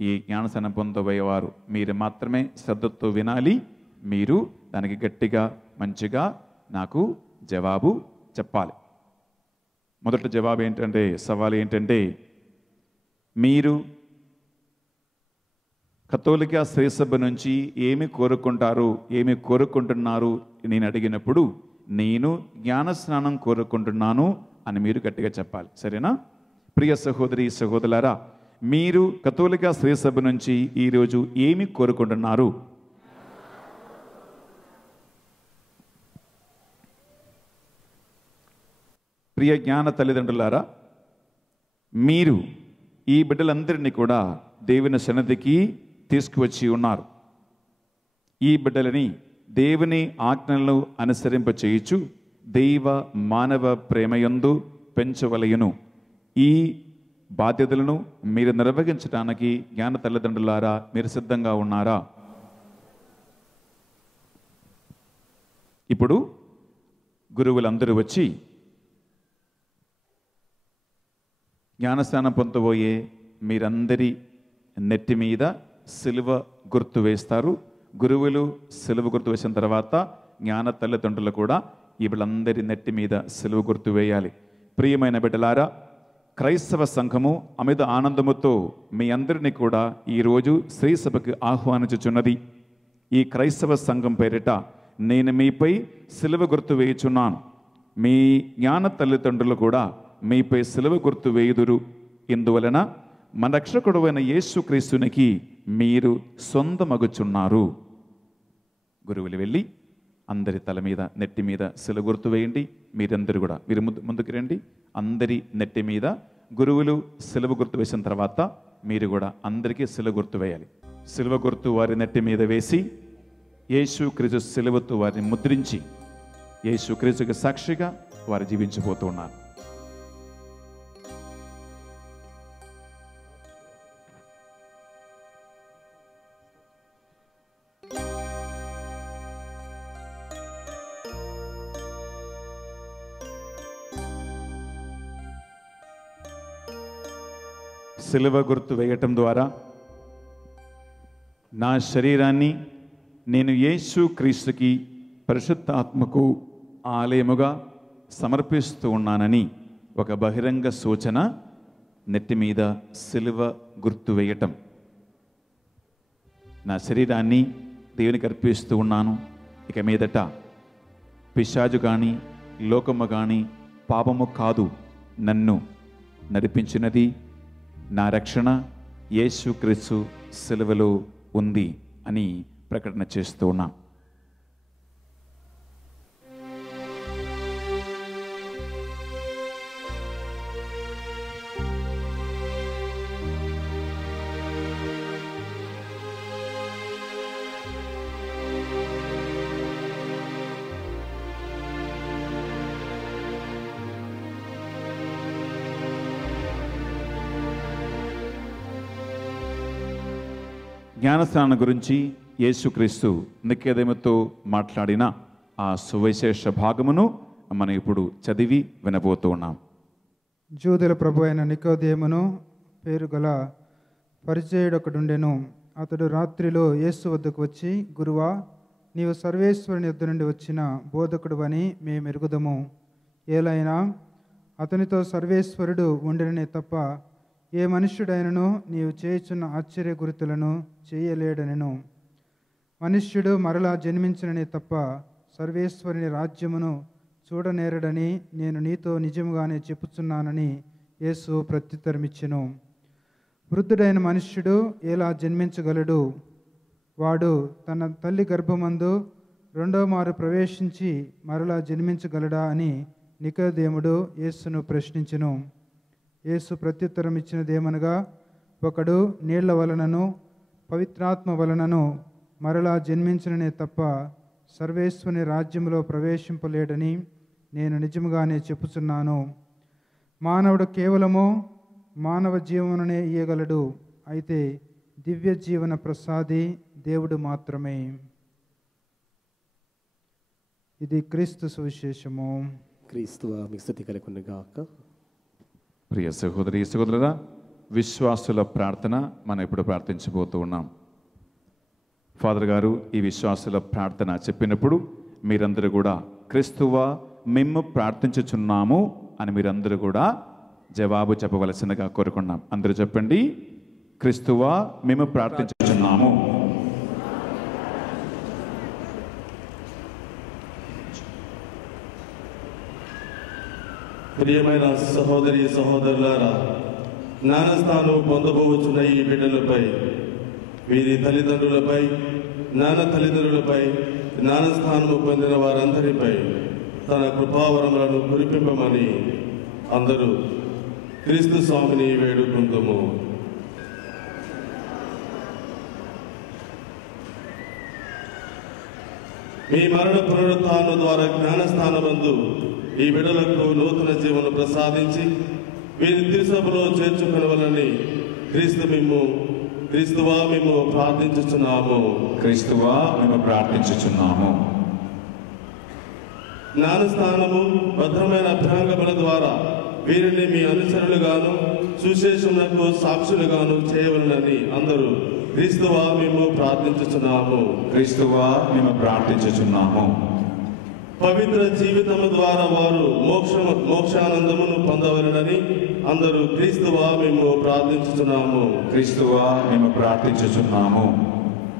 ఈ జ్ఞానస్నానం పొందబోయేవారు మీరు మాత్రమే శ్రద్ధతో వినాలి. మీరు దానికి గట్టిగా మంచిగా నాకు జవాబు చెప్పాలి. మొదటి జవాబు ఏంటంటే, సవాల్ ఏంటంటే, మీరు కథోలిక శ్రీసభ నుంచి ఏమి కోరుకుంటారు, ఏమి కోరుకుంటున్నారు నేను అడిగినప్పుడు నేను జ్ఞానస్నానం కోరుకుంటున్నాను అని మీరు గట్టిగా చెప్పాలి. సరేనా? ప్రియ సహోదరి సహోదరులారా, మీరు కథోలిక శ్రీసభ నుంచి ఈరోజు ఏమి కోరుకుంటున్నారు? ప్రియ జ్ఞాన తల్లిదండ్రులారా, మీరు ఈ బిడ్డలందరినీ కూడా దేవుని సన్నిధికి తీసుకువచ్చి ఉన్నారు. ఈ బిడ్డలని దేవుని ఆజ్ఞలను అనుసరింప చేయుచు దైవ మానవ ప్రేమయందు పెంచవలయును. ఈ బాధ్యతలను మీరు నిర్వహించడానికి జ్ఞాన తల్లిదండ్రులారా మీరు సిద్ధంగా ఉన్నారా? ఇప్పుడు గురువులందరూ వచ్చి జ్ఞానస్నానం పొందబోయే మీరందరి నెట్టి మీద సిలువ గుర్తు వేస్తారు. గురువులు సిలువ గుర్తు వేసిన తర్వాత జ్ఞాన తల్లిదండ్రులు కూడా ఈ వీళ్ళందరి నెట్టి మీద సిలువ గుర్తు వేయాలి. ప్రియమైన బిడ్డలారా, క్రైస్తవ సంఘము అమిత ఆనందముతో మీ అందరినీ కూడా ఈరోజు శ్రీసభకు ఆహ్వానించుచున్నది. ఈ క్రైస్తవ సంఘం పేరిట నేను మీపై సిలువ గుర్తు వేయుచున్నాను. మీ జ్ఞాన తల్లిదండ్రులు కూడా మీపై సిలువ గుర్తు వేయుదురు. ఇందువలన మన రక్షకుడైన యేసుక్రీస్తునికి మీరు సొంతమగుచున్నారు. గురువులు వెళ్ళి అందరి తల మీద నెట్టి మీద సిలువ గుర్తు వేయండి. మీరందరూ కూడా మీరు ముందుకు రండి. అందరి నెట్టి మీద గురువులు సిలువ గుర్తు వేసిన తర్వాత మీరు కూడా అందరికీ సిలువ గుర్తు వేయాలి. సిలువ గుర్తు వారి నెట్టి మీద వేసి యేసుక్రీస్తు సిలువతో వారిని ముద్రించి యేసుక్రీస్తుకి సాక్షిగా వారు జీవించబోతూ ఉన్నారు. సిలువ గుర్తు వేయటం ద్వారా నా శరీరాన్ని నేను యేసుక్రీస్తుకి పరిశుద్ధాత్మకు ఆలయముగా సమర్పిస్తూ ఉన్నానని ఒక బహిరంగ సూచన నెత్తి మీద సిలువ గుర్తు వేయటం. నా శరీరాన్ని దేవునికి అర్పిస్తూ ఉన్నాను. ఇక మీదట పిశాచు కానీ లోకము కానీ పాపము కాదు నన్ను నడిపించినది. నా రక్షణ యేసుక్రీస్తు సిలువలో ఉంది అని ప్రకటన చేస్తూ ఉన్నా. జ్ఞానస్నానం గురించి యేసుక్రీస్తు నికోదేముతో మాట్లాడిన ఆ సువిశేష భాగమును మనం ఇప్పుడు చదివి వినబోతూ ఉన్నాం. జూదుల ప్రభు అయిన నికోదేమును పేరు గల పరిచయుడొకడుండెను. అతడు రాత్రిలో యేసు వద్దకు వచ్చి, గురువా, నీవు సర్వేశ్వరుని యొద్ద నుండి వచ్చిన బోధకుడు అని మేము ఎరుగుదము. ఏలైనా అతనితో సర్వేశ్వరుడు ఉండెనే తప్ప ఏ మనుష్యుడైనను నీవు చేయుచున్న ఆశ్చర్య గురుతులను చేయలేడనెను. మనుష్యుడు మరలా జన్మించిననే తప్ప సర్వేశ్వరుని రాజ్యమును చూడనేరడని నేను నీతో నిజముగానే చెప్పుచున్నానని యేసు ప్రత్యుత్తరమిచ్చెను. వృద్ధుడైన మనుష్యుడు ఎలా జన్మించగలడు? వాడు తన తల్లి గర్భమందు రెండో మారు ప్రవేశించి మరలా జన్మించగలడా అని నికోదేముడు యేసును ప్రశ్నించెను. యేసు ప్రత్యుత్తరం ఇచ్చినదేమనగా, ఒకడు నీళ్ల వలనను పవిత్రాత్మ వలనను మరలా జన్మించిననే తప్ప సర్వేశ్వరుని రాజ్యంలో ప్రవేశింపలేడని నేను నిజముగానే చెప్పుచున్నాను. మానవుడు కేవలము మానవ జీవమునే ఇయ్యగలడు. అయితే దివ్య జీవన ప్రసాది దేవుడు మాత్రమే. ఇది క్రీస్తు సువిశేషము. క్రీస్తువా మీకు స్తుతి కలుగునుగాక. ప్రియ సహోదరి సహోదరులారా, విశ్వాసుల ప్రార్థన మనం ఇప్పుడు ప్రార్థించబోతూ ఉన్నాం. ఫాదర్ గారు ఈ విశ్వాసుల ప్రార్థన చెప్పినప్పుడు మీరందరూ కూడా క్రీస్తువా మేము ప్రార్థించుచున్నాము అని మీరందరూ కూడా జవాబు చెప్పవలసిందిగా కోరుకున్నాం. అందరూ చెప్పండి, క్రీస్తువా మేము ప్రార్థించుచున్నాము. ప్రియమైన సహోదరి సహోదరులారా, జ్ఞానస్థానం పొందబోచున్న ఈ బిడ్డలపై, వీరి తల్లిదండ్రులపై, తల్లిదండ్రులపై జ్ఞానస్థానము పొందిన వారందరిపై తన కృపావరములను కురిపింపమని అందరూ క్రీస్తు స్వామిని వేడుకుందుము. మీ మరణ పునరుత్థానం ద్వారా జ్ఞానస్థానమందు ఈ బిడ్డలకు నూతన జీవన ప్రసాదించి వీరి తిరుసభలో చేర్చుకొనవలని క్రీస్తువా మేము ప్రార్థించుచున్నాము. క్రీస్తువా మేము ప్రార్థించుచున్నాము. జ్ఞానస్థానము భద్రమైన అభ్యాంగముల ద్వారా వీరిని మీ అనుచరులుగాను సుశేషములకు సాక్షులుగాను చేయవలనని అందరూ క్రీస్తువా మేము ప్రార్థించుచున్నాము. క్రీస్తువా మేము ప్రార్థించుచున్నాము. పవిత్ర జీవితము ద్వారా వారు మోక్షానందమును పొందవలనని అందరూ క్రీస్తువా మేము ప్రార్థించుచున్నాము. క్రీస్తువా మేము ప్రార్థించుచున్నాము.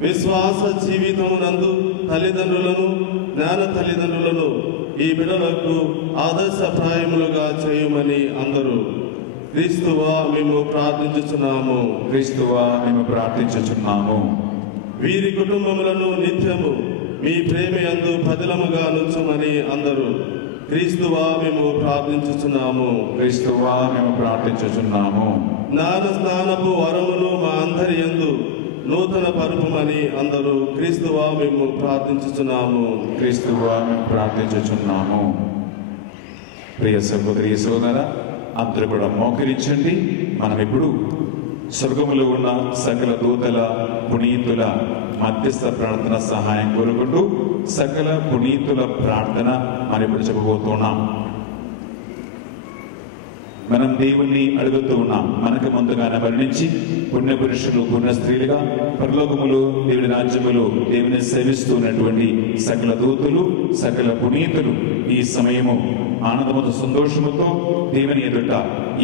విశ్వాస జీవితమునందు తల్లిదండ్రులను తల్లిదండ్రులను ఈ బిడ్డలకు ఆదర్శప్రాయములుగా చేయమని అందరూ క్రీస్తువా మేము ప్రార్థించుచున్నాము. క్రీస్తువా మేము ప్రార్థించుచున్నాము. వీరి కుటుంబములను నిత్యము మీ ప్రేమయందు పదిలముగా నుంచమని అందరూ క్రీస్తువా మేము ప్రార్థించుచున్నాము. క్రీస్తువా మేము ప్రార్థించుచున్నాము. స్నానపు వరమును మా అందరి యందు నూతన పరుపుమని అందరూ క్రీస్తువా మేము ప్రార్థించుచున్నాము. క్రీస్తువా మేము ప్రార్థించుచున్నాము. ప్రియ సహోదరి సోదరా, అందరూ కూడా మోకరించండి. మనం ఇప్పుడు స్వర్గములో ఉన్న సకల దూతల పునీతుల మధ్యస్థ ప్రార్థన సహాయం కోరుకుంటూ సకల పునీతుల ప్రార్థన మనం ఇప్పుడు చెప్పబోతున్నాం. మనం దేవుణ్ణి అడుగుతూ ఉన్నాం. మనకు ముందుగానే మరణించి పుణ్య పురుషులు పుణ్య స్త్రీలుగా పరలోకములు దేవుని రాజ్యములు దేవుని సేవిస్తున్నటువంటి సకల దూతులు సకల పునీతులు ఈ సమయము ఆనందముతో సంతోషముతో దేవుని ఎదుట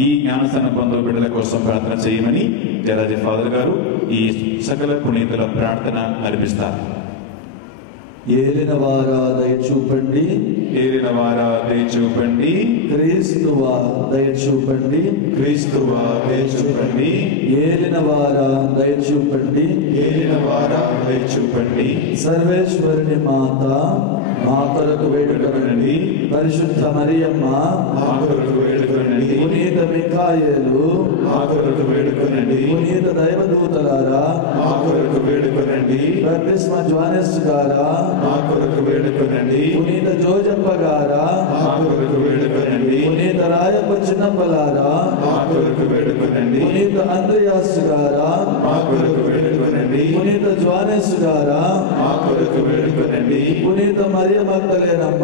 ఈ జ్ఞానస్థాన పొందు బిడ్డల కోసం ప్రార్థన చేయమని జలాజీ ఫాదర్ గారు ఈ సకల పునీతుల ప్రార్థన అర్పిస్తారు. ఏలినవారా దయచూపండి, ఏలినవారా దయచూపండి, క్రీస్తువా దయచూపండి, క్రీస్తువా దయచూపండి, ఏలినవారా దయచూపండి, ఏలినవారా దయచూపండి. సర్వేశ్వరుని మాత మా కొరకు వేడుకొనండి. పరిశుద్ధ మరియమ్మ మా కొరకు వేడుకొనండి. పునీత మిఖాయేలు మా కొరకు వేడుకొనండి. పునీత దైవదూతలారా మా కొరకు వేడుకొనండి. బప్తిస్మ జ్వానిస్ గారా మా కొరకు వేడుకొనండి. పునీత జోజప్ప గారా మా కొరకు వేడుకొనండి. పునీత రాయప్ప చిన్నప్పలారా మా కొరకు వేడుకొనండి. పునీత అంద్రయాస్ గారా మా కొరకు వేడుకొనండి. పునీత జ్వానిస్ గారా మా కొరకు వేడుకొనండి. పునీత మరియ మగ్దలేనమ్మ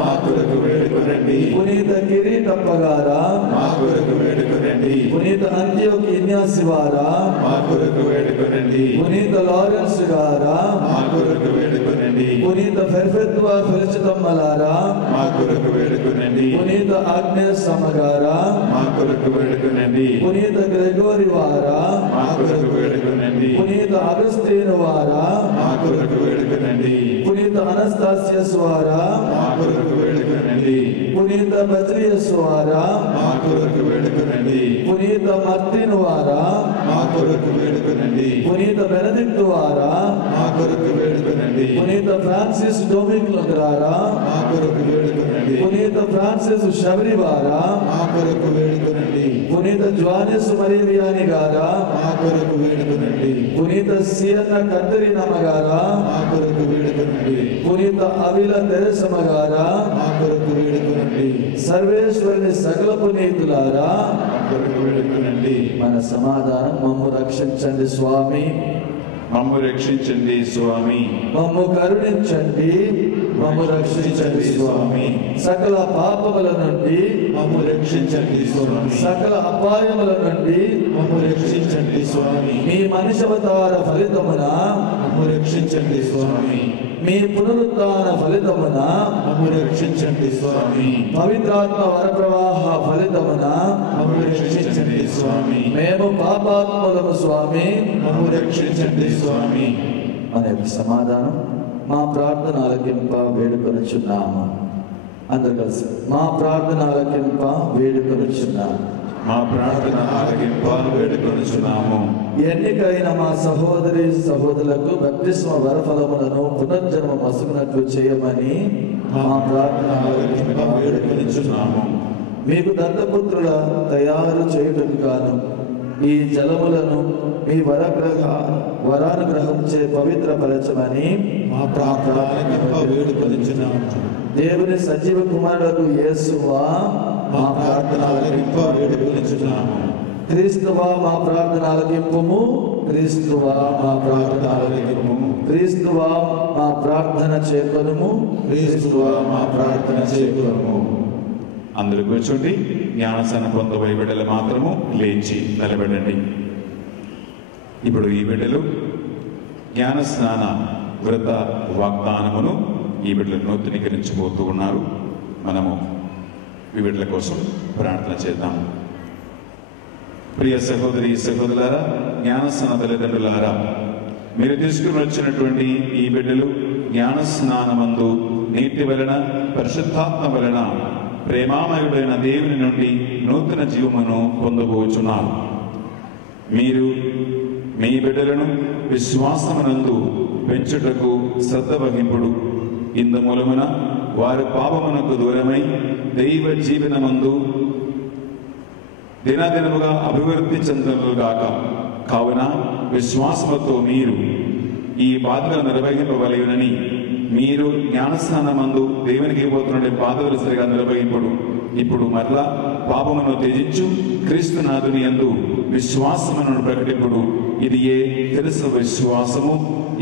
మా కొరకు వేడుకొనండి. పునీత కిరీటప్ప గారా మా కొరకు వేడుకొనండి. పునీత అంత్యోకి ఇన్యాసి వారా మా కొరకు వేడుకొనండి. పునీత లారెన్స్ గారా మా కొరకు వేడుకొనండి. పునీత ఫెర్ఫెత్వా ఫెలిచితమ్మలారా మా కొరకు వేడుకొనండి. పునీత ఆగ్నేస్ గారా మా కొరకు వేడుకొనండి. పునీత గ్రెగోరి వారా మా కొరకు వేడుకొనండి. పునీత అగస్తీను వారా మా కొరకు వేడుకొనండి. పునీత అనస్తాసియస్ వారా మా కొరకు వేడుకొనండి. పునీత బద్రియస్ వారా మా కొరకు వేడుకొనండి. పునీత మార్టిన్ వారా మా కొరకు వేడుకొనండి. పునీత బెనడిక్ట్ వారా మా కొరకు వేడుకొనండి. పునీత ఫ్రాన్సిస్ డొమినిక్ గారా మా కొరకు వేడుకొనండి. పునీత ఫ్రాన్సిస్ శబరి వారా మా కొరకు వేడుకొనండి. పునీత జ్వానిస్ మరియవియాని గారా మా కొరకు వేడుకొనండి. పునీత సియన్న కత్తరినమ్మ గారా మా కొరకు వేడుకొనండి. పునీత అవిల తెరసమ్మ గారా మా కొరకు వేడుకొనండి. సర్వేశ్వరుని సకల పునీతులారా కొరకు వేడుకొనండి. మన సమాధానం మమ్ము రక్షించండి స్వామి, మమ్ము రక్షించండి స్వామి, మమ్ము కరుణించండి, మమ్ము రక్షించండి స్వామి. సకల పాపముల నుండి మమ్ము రక్షించండి స్వామి, సకల అపాయముల నుండి మమ్ము రక్షించండి స్వామి, మీ మనిషవతార ఫలితమున మమ్ము రక్షించండి స్వామి, మీ పునరుత్థాన ఫలితమున మమ్ము రక్షించండి స్వామి, పవిత్రాత్మ వరప్రవాహ ఫలితమున మమ్ము రక్షించండి స్వామి, మేము పాపాత్ములము స్వామి, మమ్ము రక్షించండి స్వామి. మన యొక్క సమాధానం మా ప్రార్థన ఆలకింప వేడుకొనుచున్నాము. అందరు కలిసి మా ప్రార్థన ఆలకింప వేడుకొనుచున్నాము. మా ప్రార్థన ఆలకింప వేడుకొనుచున్నాము. ఎన్నికైన మా సహోదరి సహోదరులకు బప్తిస్మ వరఫలములను పునర్జన్మ మసుకున్నట్లు చేయమని మా ప్రార్థన ఆలకింప వేడుకొనుచున్నాము. మీకు దత్తపుత్రుల తయారు చేయుటకు గాను ఈ జలములను మీ వరానుగ్రహంచే పవిత్రపరచమని మా ప్రార్థన ఆలకింప వేడుకొనుచున్నాము. దేవుని సజీవ కుమారులకు యేసువా మా ప్రార్థన ఆలకింప వేడుకొనుచున్నాము. క్రీస్తువా మా ప్రార్థన ఆలకింపుము, క్రీస్తువా మా ప్రార్థన ఆలకింపుము, క్రీస్తువా మా ప్రార్థన చేకొనుము, క్రీస్తువా మా ప్రార్థన చేకొనుము. అందరూ కూర్చోండి. జ్ఞానస్నానం పొందబోయే బిడ్డలు మాత్రము లేచి నిలబడండి. ఇప్పుడు ఈ బిడ్డలు జ్ఞానస్నాన వ్రత వాగ్దానమును ఈ బిడ్డలు నూతనీకరించబోతూ ఉన్నారు. మనము ఈ బిడ్డల కోసం ప్రార్థన చేద్దాం. ప్రియ సహోదరి సహోదరులారా, జ్ఞానస్నాన తల్లిదండ్రులారా, మీరు తీసుకుని వచ్చినటువంటి ఈ బిడ్డలు జ్ఞానస్నానమందు నీటి వలన పరిశుద్ధాత్మ వలన ప్రేమామయుడైన దేవుని నుండి నూతన జీవమును పొందబోచున్నారు. మీరు మీ బిడ్డలను విశ్వాసమునందు పెంచుటకు శ్రద్ధ వహింపుడు. ఇందు మూలమున వారి పాపమునకు దూరమై దైవ జీవనమందు దినదినముగా అభివృద్ధి చెందుగాక. కావున విశ్వాసముతో మీరు ఈ బాధలను నిర్వహింపవలెనని మీరు జ్ఞానస్నానమందు దేవునికి ఇవ్వబోతున్న బాధలు సరిగా నిర్వహింపుడు. ఇప్పుడు మరలా పాపమును త్యజించు క్రీస్తునాథుని యందు విశ్వాసమును ప్రకటింపుడు. ఇది తెలుసు విశ్వాసము.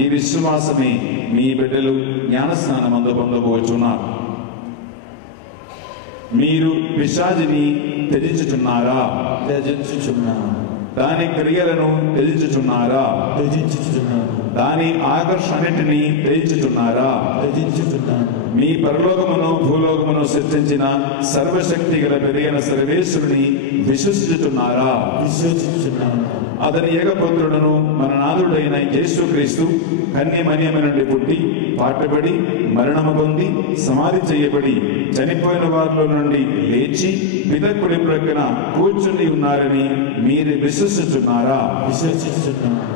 ఈ విశ్వాసమే మీ బిడ్డలు జ్ఞానస్నానమందు పొందబోచున్నారు. మీరు పిశాచిని త్యజించుచున్నారా? త్యజించుచున్నాను. దాని క్రియలను త్యజించుచున్నారా? త్యజించుచున్నాను. దాని ఆకర్షణిటిని త్యజించుచున్నారా? త్యజించుచున్నాను. మీ పరలోకమును భూలోకమును సృష్టించిన సర్వశక్తి గల పెరిగిన సర్వేశ్వరుని విశ్వసించుచున్నారా? విశ్వసించుచున్నాను. అతని ఏకపుత్రుడును మన నాథుడైన యేసుక్రీస్తు కన్యమరియము నుండి పుట్టి పాటుబడి మరణము పొంది సమాధి చేయబడి చనిపోయిన వారిలో నుండి లేచి పితకుడి ప్రక్కన కూర్చుని ఉన్నారని మీరు విశ్వసించుచున్నారా? విశ్వసించుచున్నాను.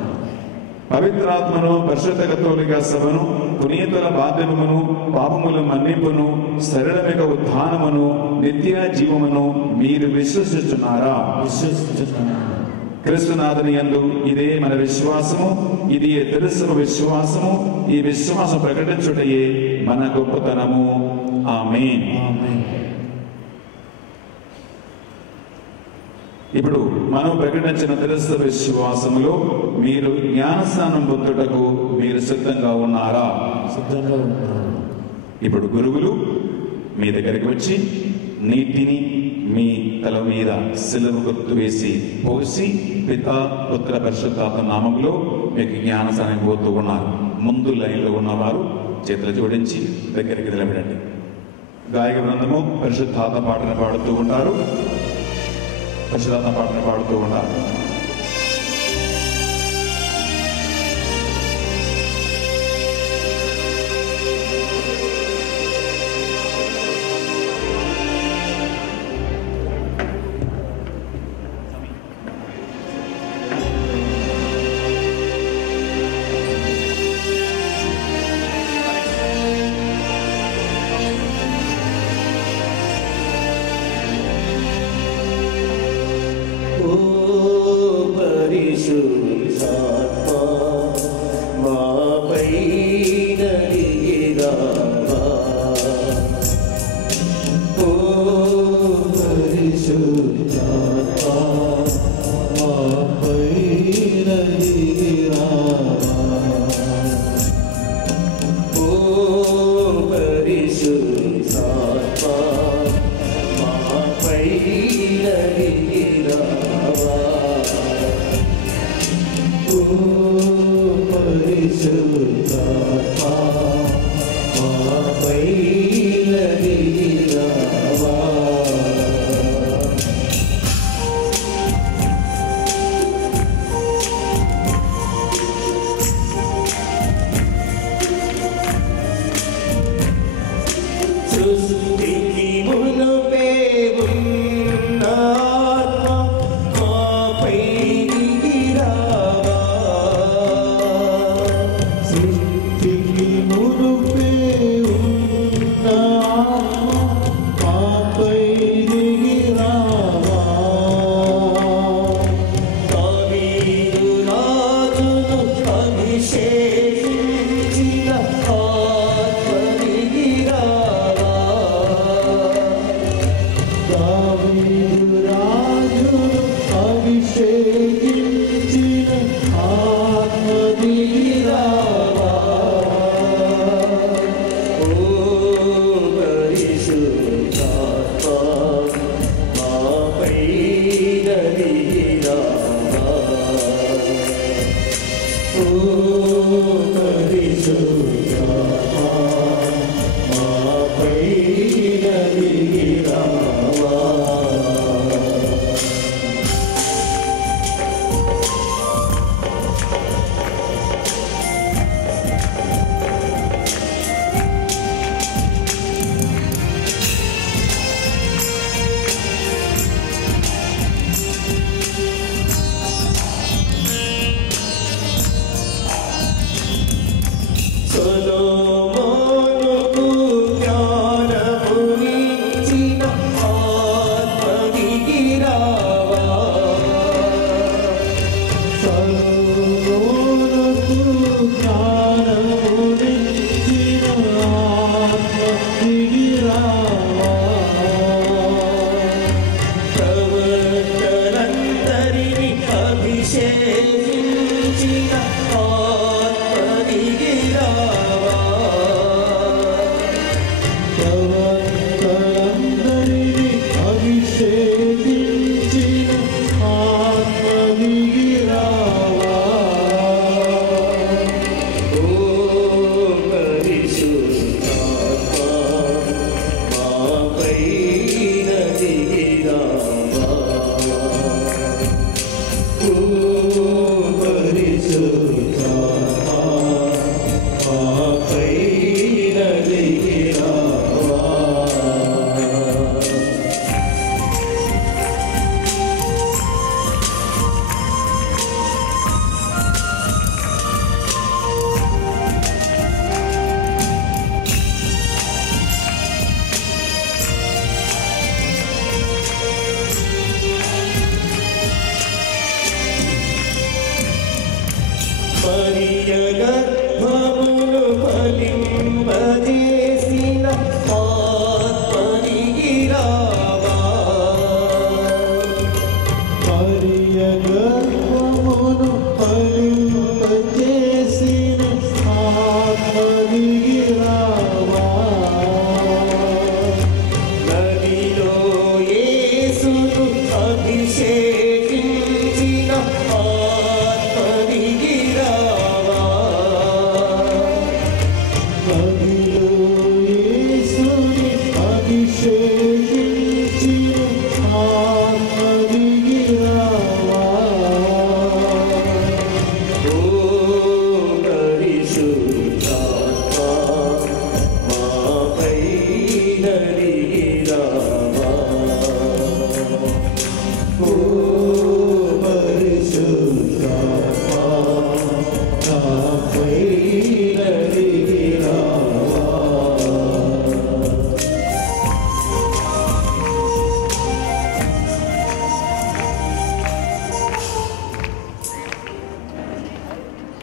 పవిత్రాత్మను పరిశుద్ధ కథోలిక సభను పునీతుల బాధ్యమును పాపముల మన్నింపును సరళమిక ఉత్థానమును నిత్య జీవమును మీరు విశ్వసిస్తున్నారా? విశ్వసించుచున్నాను. క్రీస్తునాథుని యందు ఇదే మన విశ్వాసము. ఇది తెలుసు విశ్వాసము. ఈ విశ్వాసం ప్రకటించుటయే మన గొప్పతనము. ఆమేన్. ఇప్పుడు మనం ప్రకటించిన తెలుసు విశ్వాసములో మీరు జ్ఞానస్నానం పొందుటకు మీరు సిద్ధంగా ఉన్నారా? సిద్ధంగా ఉన్నాను. ఇప్పుడు గురువులు మీ దగ్గరికి వచ్చి నీటిని మీ తల మీద సిలువ గుర్తు వేసి పోసి పితా పుత్ర పరిశుద్ధాత్మ నామములో మీకు జ్ఞానస్నానం పోతూ ఉన్నారు. ముందు లైన్లో ఉన్నవారు చేతులు జోడించి దగ్గరికి నిలబడండి. గాయక బృందము పరిశుద్ధాత్మ పాటను పాడుతూ ఉంటారు. పరిశుద్ధాత్మ పాటను పాడుతూ ఉన్నారు. పరిశుద్ధాత్మ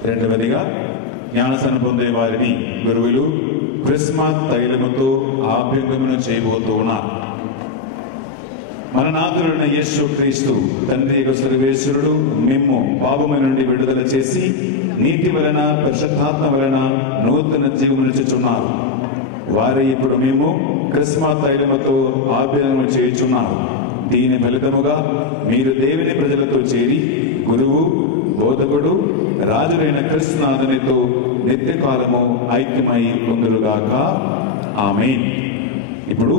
రెండవదిగా జ్ఞానస్నానం పొందే వారిని గురువులు క్రిస్మస్ తైలముతో ఆభ్యంగమును చేయబోతూ ఉన్నారు. మన నాథుడైన యేసు క్రీస్తు తండ్రి యొక్క సర్వేశ్వరుడు మేము పాపము నుండి విడుదల చేసి నీటి వలన పరిశుద్ధాత్మ వలన నూతన జీవమునిచ్చుచున్నారు. వారే ఇప్పుడు మేము క్రిస్మస్ తైలముతో ఆభ్యంగము చేయుచున్నారు. దీని ఫలితముగా మీరు దేవుని ప్రజలతో చేరి గురువు బోధకుడు రాజులైన కృష్ణనాథునితో నిత్యకాలము ఐక్యమై పొందురుగాక. ఆమేన్. ఇప్పుడు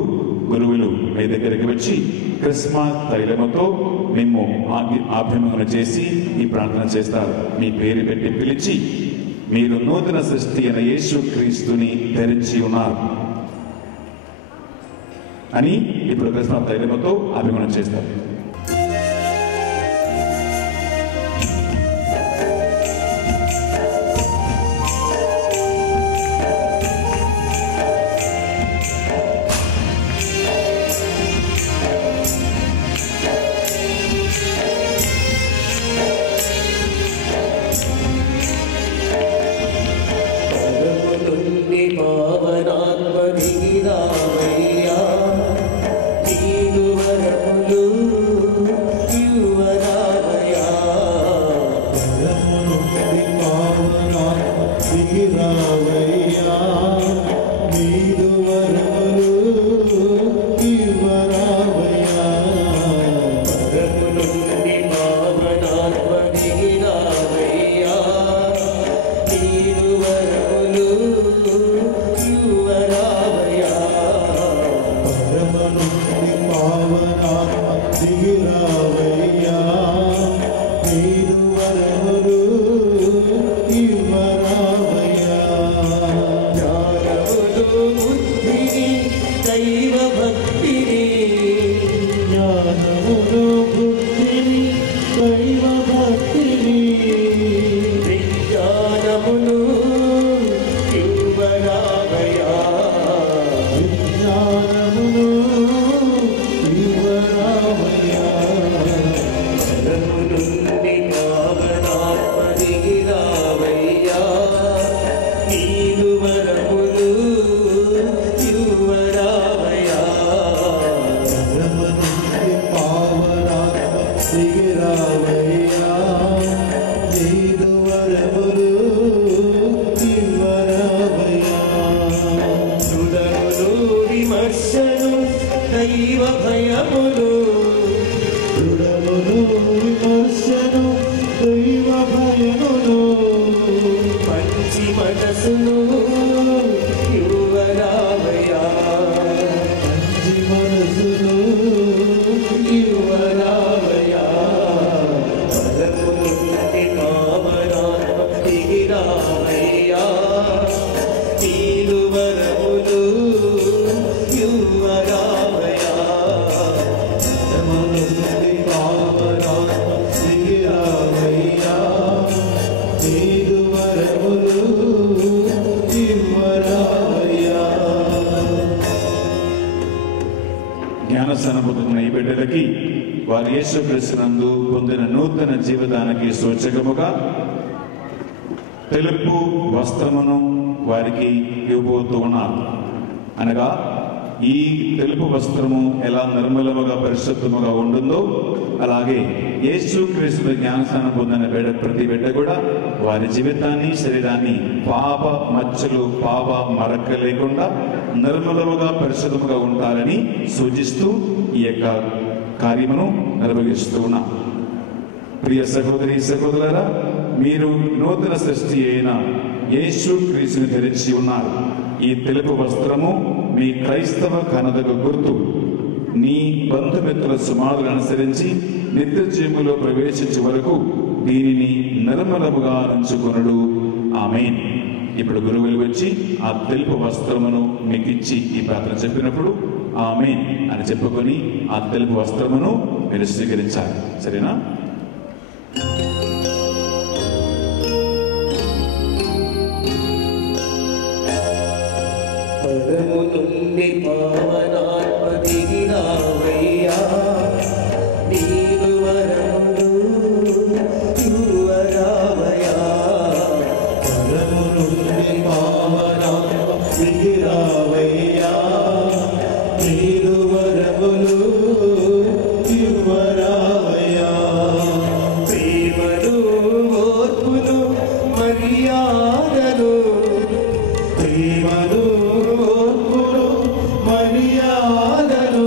గురువులు మీ దగ్గరికి వచ్చి క్రిస్మస్ తైలముతో మేము ఆభ్యమనం చేసి ఈ ప్రార్థన చేస్తారు. మీ పేరు పెట్టి పిలిచి మీరు నూతన సృష్టి అయిన యేసు క్రీస్తుని ధరించి ఉన్నారు అని ఇప్పుడు క్రిస్మస్ తైలముతో ఆభ్యమనం చేస్తారు. వారు యేసు క్రీస్తునందు పొందిన నూతన జీవితానికి సూచకముగా తెలుపు వస్త్రమును వారికి ఇవ్వబోతూ ఉన్నారు. అనగా ఈ తెలుపు వస్త్రము ఎలా నిర్మలముగా పరిశుద్ధముగా ఉంటుందో అలాగే యేసుక్రీస్తు జ్ఞానస్నానం పొందిన ప్రతి బిడ్డ కూడా వారి జీవితాన్ని శరీరాన్ని పాప మచ్చలు పాప మరక లేకుండా నిర్మలముగా పరిశుద్ధముగా ఉంటారని సూచిస్తూ ఈ యొక్క కార్యమును నిర్వహిస్తూ ఉన్నాం. ప్రియ సహోదరి సహోదరులారా, మీరు నూతన సృష్టి అయిన యేసుక్రీస్తుని ధరించి ఉన్నారు. ఈ తెలుపు వస్త్రము మీ క్రైస్తవ ఘనతకు గుర్తు. నీ బంధుమిత్రుల సుమారులను అనుసరించి నిత్య జీవులో ప్రవేశించే వరకు దీనిని నిర్మలముగా ఉంచుకొనుడు. ఆమేన్. ఇప్పుడు గురువులు వచ్చి ఆ తెలుపు వస్త్రమును మీకు ఇచ్చి ఈ ప్రార్థన చెప్పినప్పుడు ఆమేన్ అని చెప్పుకొని ఆ తెలుపు వస్త్రమును మీరు స్వీకరించాలి. సరేనా? పరము నుండి పావనాత్మ దిగిరావయ్యా, నీరు వరములు ఇవ్వరావయ్యా. పరము నుండి పావనాత్మ దిగిరావయ్యా, నీరు వరములు ఇవ్వరావయ్యా. ప్రేమను ఓర్పును మర్యాదను, ప్రేమను మర్యాదను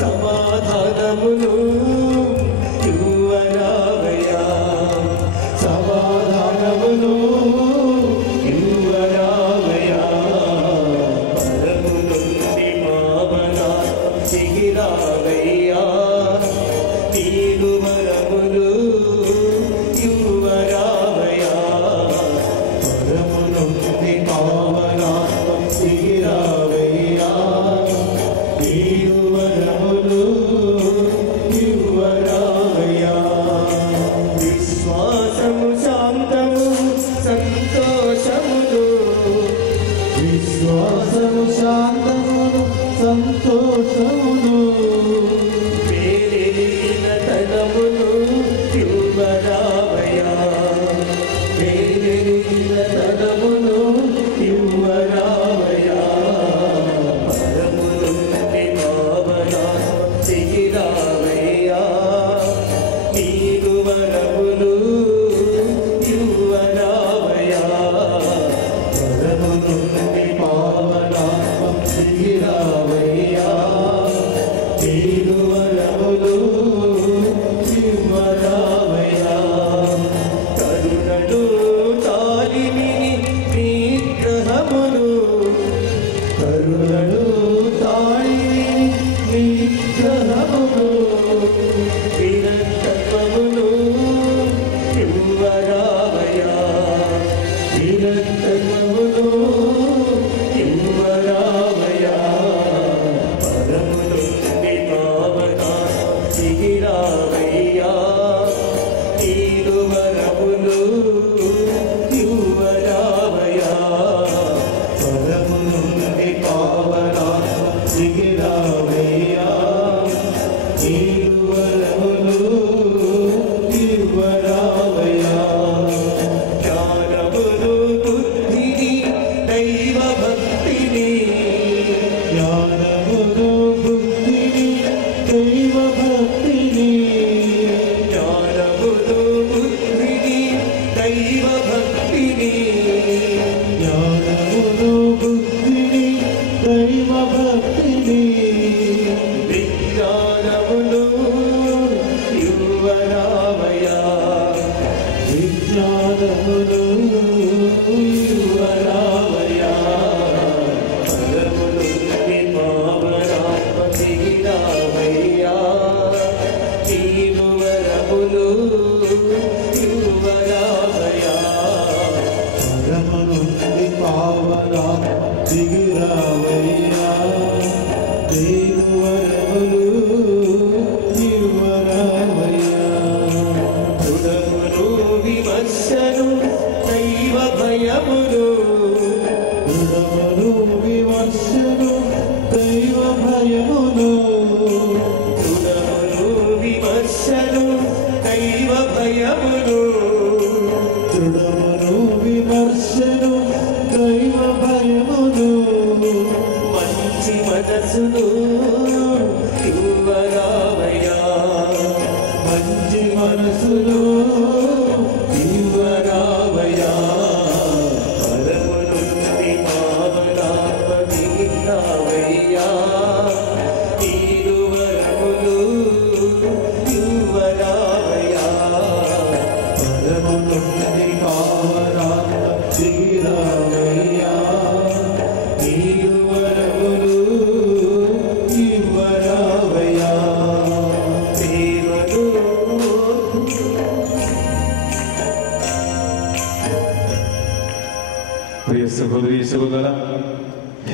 సమాధానమును ఇవ్వరావయ్యా, సమాధానమును ఇవ్వరావయ్యా. పరము నుండి పావనాత్మ దిగిరావయ్యా, నీరు వరములు ఇవ్వరావయ్యా. పరము నుండి పావనాత్మ దిగిరావయ్యా, నీరు వరములు ఇవ్వరావయ్యా. విశ్వాసము శాంతము సంతోషములు, విశ్వాసము శాంతమును సంతోషమును వేలిన తనమును ఇవ్వరావయ్యా, వేలిన తనమును ఇవ్వరావయ్యా. పరము నుండి పావనాత్మ దిగిరావయ్యా, నీరు వరములు ఇవ్వరావయ్యా. పరము నుండి పావనాత్మ దిగిరావయ్యా, నీరు వరములు ఇవ్వరావయ్యా. కరుణను తాలిమిని నిగ్రహమును, కరుణను తాళిని నిగ్రహమును నిరంతరమును ఇవ్వరావయ్యా, నిరంతరమును ఇవ్వరావయ్యా. పరము నుండి పావనాత్మ దిగిరావయ్యా, నీరు వరములు ఇవ్వరావయ్యా. పరము నుండి పావనాత్మ దిగిరావయ్యా, నీరు వరములు ఇవ్వరావయ్యా. జ్ఞానమును బుద్ధిని దైవ భక్తిని, జ్ఞానమును బుద్ధిని దైవ భక్తిని, జ్ఞానమును బుద్ధిని దైవ భక్తిని, జ్ఞానమును బుద్ధిని దైవ భక్తిని, విజ్ఞానమును ఇవ్వరావయ్యా, విజ్ఞానమును ఇవ్వరావయ్యా. పరము నుండి పావనాత్మ దిగిరావయ్యా, నీరు వరములు ఇవ్వరావయ్యా. పరము నుండి పావనాత్మ దిగిరావయ్యా, నీరు వరములు ఇవ్వరావయ్యా. దృఢమును విమర్శను దైవ భయమును, దృఢమును విమర్శను దైవ భయమును, దృఢమును విమర్శను దైవ భయమును, దృఢమును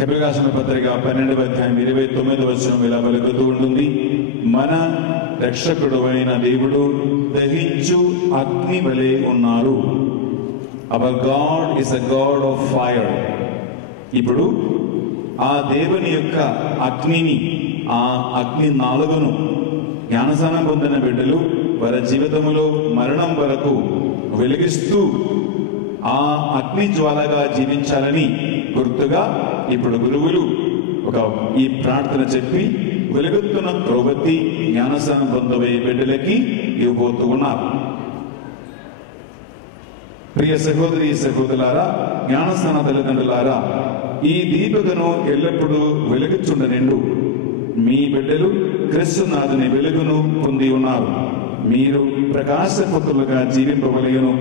హెబ్రీ రాసిన పత్రిక 12వ అధ్యాయం 29వ వచనం ఇలా పలుకుతూ ఉంటుంది, మన రక్షకుడు అయిన దేవుడు దహించు అగ్ని వలె ఉన్నారు. Hour God is a God of fire. ఇప్పుడు ఆ దేవుని యొక్క అగ్నిని, ఆ అగ్ని నాలుగును జ్ఞానస్నానం పొందిన బిడ్డలు వారి జీవితంలో మరణం వరకు వెలిగిస్తూ ఆ అగ్ని జ్వాలగా జీవించాలని గుర్తుగా ఇప్పుడు గురువులు ఈ ప్రార్థన చెప్పి వెలుగుతున్న క్రొవ్వొత్తి జ్ఞానస్నానం పొందబోయే బిడ్డలకి ఇవ్వబోతూ ఉన్నారు. ప్రియ సహోదరి సహోదరులారా, జ్ఞానస్నాన తల్లిదండ్రులారా, ఈ దీపికను ఎల్లప్పుడూ వెలుగుచుండనిండు. మీ బిడ్డలు క్రీస్తునాథుని వెలుగును పొంది ఉన్నారు. మీరు ప్రకాశపుత్రులుగా జీవింపవలెను.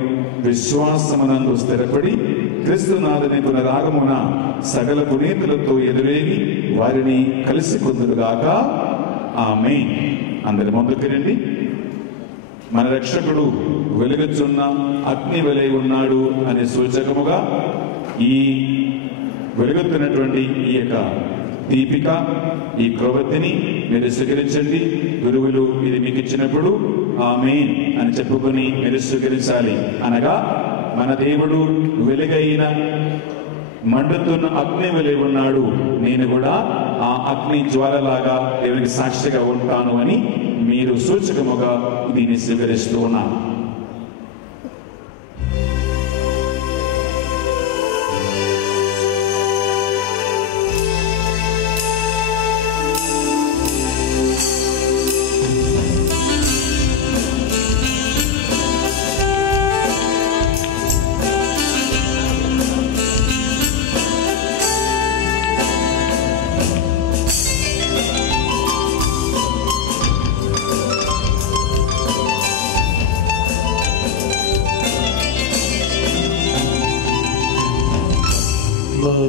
విశ్వాసమునందు స్థిరపడి క్రీస్తునాథుని పునరాగమున సకల పునీతులతో ఎదురేగి వారిని కలిసి పొందురుగాక. ఆమేన్. అందరి ముందుకు రండి. మన రక్షకుడు వెలుగుచున్న అగ్ని వలె ఉన్నాడు అనే సూచకముగా ఈ వెలుగుతున్నటువంటి ఈ యొక్క దీపిక, ఈ క్రొవ్వొత్తిని మీరు స్వీకరించండి. గురువులు ఇది మీకు ఇచ్చినప్పుడు ఆమేన్ అని చెప్పుకొని మీరు స్వీకరించాలి. అనగా మన దేవుడు వెలుగైన మండుతున్న అగ్ని వలె ఉన్నాడు, నేను కూడా ఆ అగ్ని జ్వాలలాగా దేవునికి సాక్షిగా ఉంటాను అని మీరు సూచకముగా దీన్ని స్వీకరిస్తూ ఉన్నారు.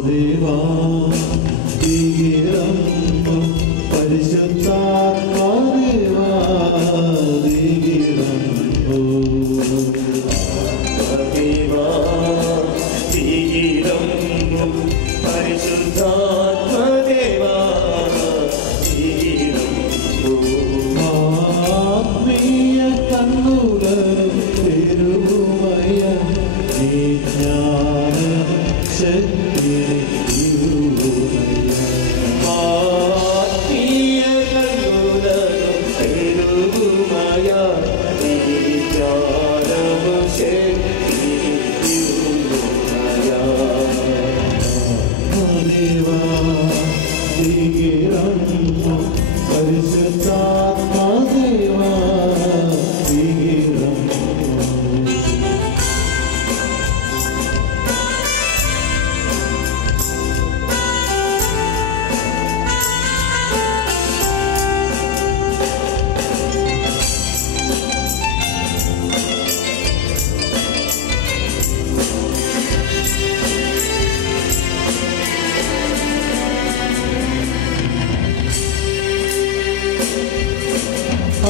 దేవా దిగిరమ్ము, పరిశుద్ధాత్మ దేవా దిగిరమ్ము. దేవా దిగిరమ్ము, పరిశుద్ధాత్మ దేవా దిగిరమ్ము. ఆత్మీయ కన్నులను తెరువుమయ్య, నీ జ్ఞాన శక్తి ఆత్మీయ కన్నులను తెరువుమయ్య, నీ జ్ఞానము శక్తి ఇవ్వుమయ్య. దేవా దిగిరమ్ము, పరిశుద్ధాత్మ దేవా దిగిరమ్ము.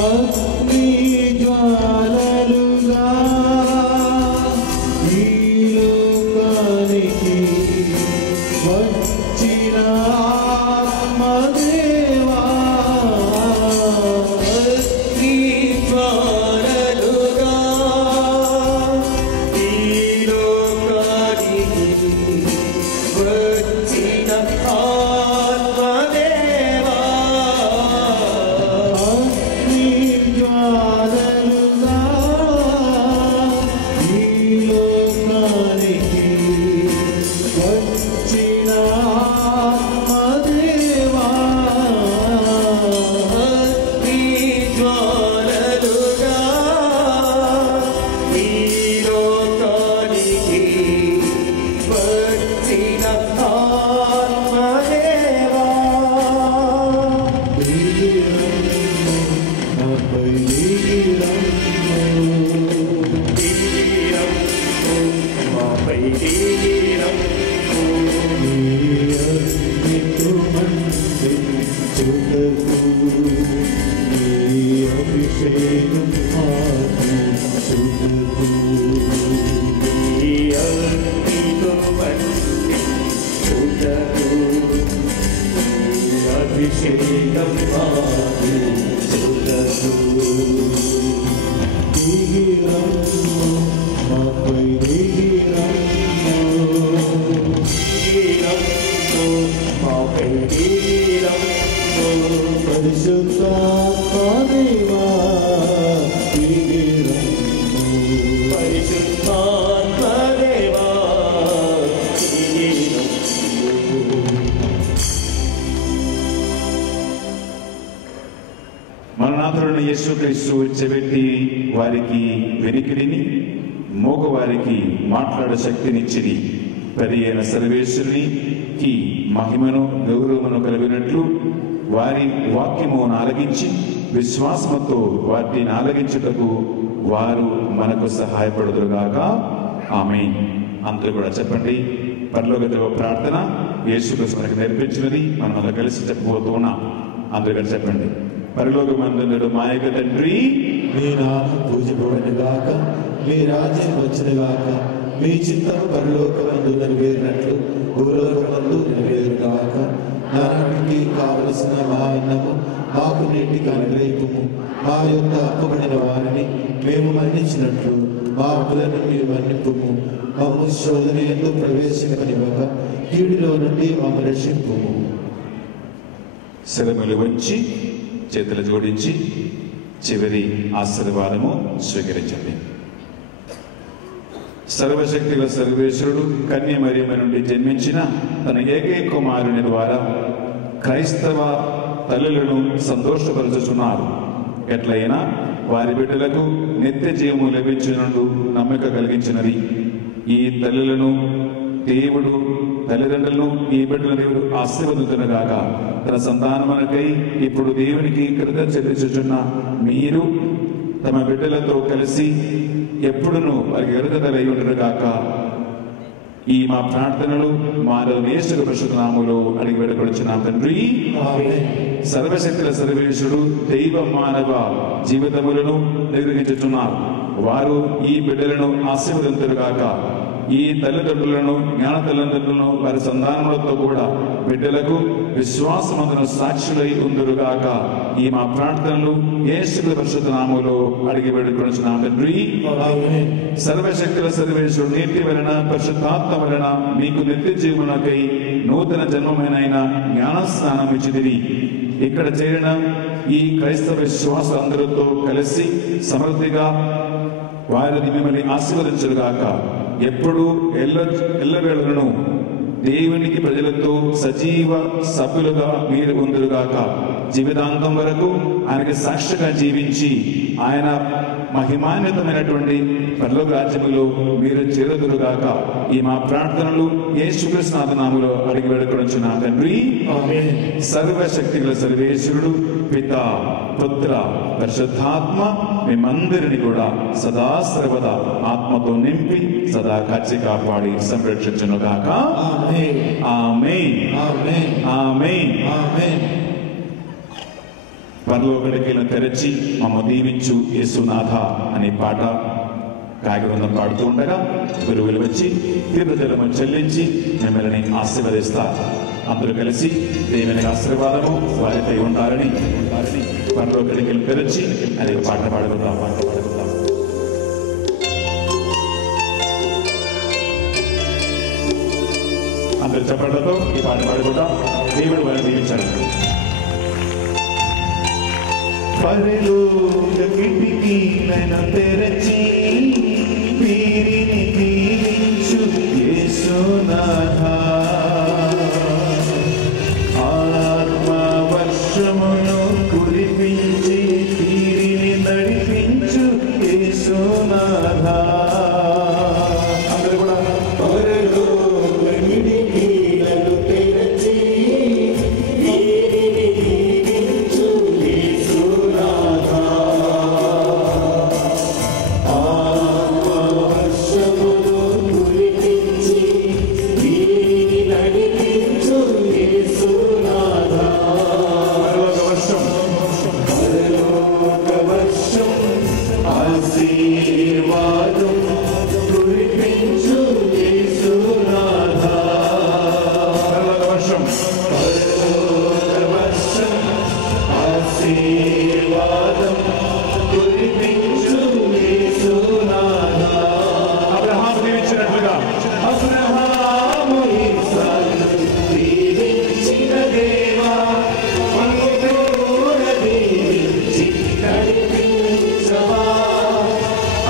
అగ్ని జ్వాలలుగా ఈ లోకానికి వచ్చిన ఆత్మదేవా, అగ్ని జ్వాలలుగా ఈ లోకానికి వచ్చిన ఆత్మదేవా, అగ్ని జ్వాలలుగా ఈ లోకానికి వచ్చిన ఆత్మదేవా, అగ్ని జ్వాలలుగా ఈ లోకానికి వచ్చిన ఆత్మదేవా. నాపై దిగిరమ్ము, మాపై దిగిరమ్ము. నీ అగ్నితో మండించుటకు, నీ అభిషేకం ఆశించుటకు, ఈ అగ్నితో మండించుటకు, అభిషేకం మాకు చుట్టూ మాపై మాపై పరిశుద్ధాత్మదేవా పరిశుద్ధాత్మదేవా మరణాథులను యేసుక్రీస్తు చెబెట్టి వారికి వెనికిడిని మోగవారికి మాట్లాడ శక్తినిచ్చిరి. పది అయిన సర్వేశ్వరునికి మహిమను గౌరవమును కలిగినట్లు వారి వాక్యమును ఆలగించి విశ్వాసముతో వాటిని ఆలగించుటకు వారు మనకు సహాయపడుదురుగాక. ఆమేన్. అందరూ కూడా చెప్పండి. పరలోక ప్రార్థన యేసుక్రీస్తు మనకు నేర్పించినది మనం అలా కలిసి చెప్పబోతూ ఉన్నాం. అందరూ కూడా చెప్పండి. పరలోకమందుండు మా యొక్క తండ్రి, మీ నామం పూజింపబడిన గాక, మీ రాజ్యం వచ్చిన గాక, మీ చిత్తం పరలోకమందు నెరవేరినట్లు భూలోకమందు నెరవేరు గాక. నానాటికి కావలసిన మా అన్నము మాకు నీటికి అనుగ్రహింపుము. మా యొక్క అప్పుబడిన వారిని మేము మన్నించినట్లు మా అప్పులను మీరు మన్నింపుము. మమ్ము శోధన యందు ప్రవేశింపనివ్వక కీడులో నుండి మమ్ము రక్షింపుము. శిరములు వంచి చేతులు జోడించి చివరి ఆశీర్వాదము స్వీకరించండి. సర్వశక్తిగల సర్వేశ్వరుడు కన్య మరియమ్మ నుండి జన్మించిన తన ఏకైక కుమారుని ద్వారా క్రైస్తవ తల్లులను సంతోషపరచుచున్నారు. ఎట్లయినా వారి బిడ్డలకు నిత్య జీవము లభించినందు నమ్మక కలిగించినది. ఈ తల్లులను దేవుడు తల్లిదండ్రులను ఈ బిడ్డల దేవుడు ఆశీర్వదించునుగాక. తన సంతానమునకై ఇప్పుడు దేవునికి కృతజ్ఞత చెల్లించుచున్న మీరు తమ బిడ్డలతో కలిసి ఎప్పుడును వారికి ఎరుగదలై ఉండునుగాక. ఈ మా ప్రార్థనలు మాలో యేసు పరిశుద్ధ నామములో అడిగి వేడుకొనుచున్నాం తండ్రి. సర్వశక్తుల సర్వేశ్వరుడు దైవ మానవ జీవితములను నిర్వహించుచున్నారు. వారు ఈ బిడ్డలను ఆశీర్వదించునుగాక. ఈ తల్లిదండ్రులను జ్ఞాన తల్లిదండ్రులను వారి సంతానములతో కూడా బిడ్డలకు విశ్వాసమందును సాక్షులై ఉందురుగాక. ఈ మా ప్రార్థనలు యేసు పరిశుద్ధ నామములో అడిగి వేడుకొనుచున్నాం తండ్రి. సర్వశక్తుల సర్వేశ్వరుడు నీటి వలన పరిశుద్ధాత్మ వలన మీకు నిత్య జీవమునకై నూతన జన్మమైన జ్ఞాన స్నానం ఇచ్చిదిరి. ఇక్కడ చేరిన ఈ క్రైస్తవ విశ్వాస అందరితో కలిసి సమృద్ధిగా వారిని మిమ్మల్ని ఆశీర్వదించుగాక. ఎప్పుడు ఎల్లవేళలను దేవునికి ప్రజలతో సజీవ సభ్యులుగా మీరు ఉందురుగాక. జీవితాంతం వరకు ఆయనకి సాక్షిగా జీవించి ఆయన మహిమాన్వితమైనటువంటి పరలోక రాజ్యములో మీరు చేరుదురుగాక. ఈ మా ప్రార్థనలు యేసుక్రీస్తు నామములో అడిగి వేడుకొనుచున్నాం తండ్రి. సర్వశక్తిగల సర్వేశ్వరుడు పిత పుత్ర పరిశుద్ధాత్మ మేమందరిని కూడా సదా సర్వదా ఆత్మతో నింపి సదా కాచి కాపాడి సంరక్షించునుగాక. ఆమేన్. ఆమేన్. పరలోకడికిలను తెరచి మమ్మ దీవించు యేసునాథ అనే పాట గాయకులందరూ పాడుతూ ఉండగా గురువులు వచ్చి తీర్థజలము చెల్లించి మిమ్మల్ని ఆశీర్వదిస్తారు. అందరూ కలిసి దేవుని ఆశీర్వాదము వారిపై ఉండాలని పరలోకడికిలను తెరచి అనే పాట పాడుకుందాం. అందరు చెప్పడంతో ఈ పాట పాడుకుంటాం. దేవుడు వారిని దీవించాలి. పరలోక కిటికీలను తెరచి వీరిని దీవించు యేసునాథా. ఆత్మ వర్షమును కురిపించి వీరిని నడిపించు యేసునాథా. అందరూ కూడా పరలోక కిటికీలను తెరచి వీరిని దీవించు యేసునాథా. ఆత్మ వర్షమును కురిపించి వీరిని ఆశీర్వాదం కురిపించు యేసునాథా. అబ్రహాము దీవించినట్లుగా అబ్రహాము ఇస్సాకు దీవించిన దేవా, మమ్ము కూడా దీవించి నడిపించవా.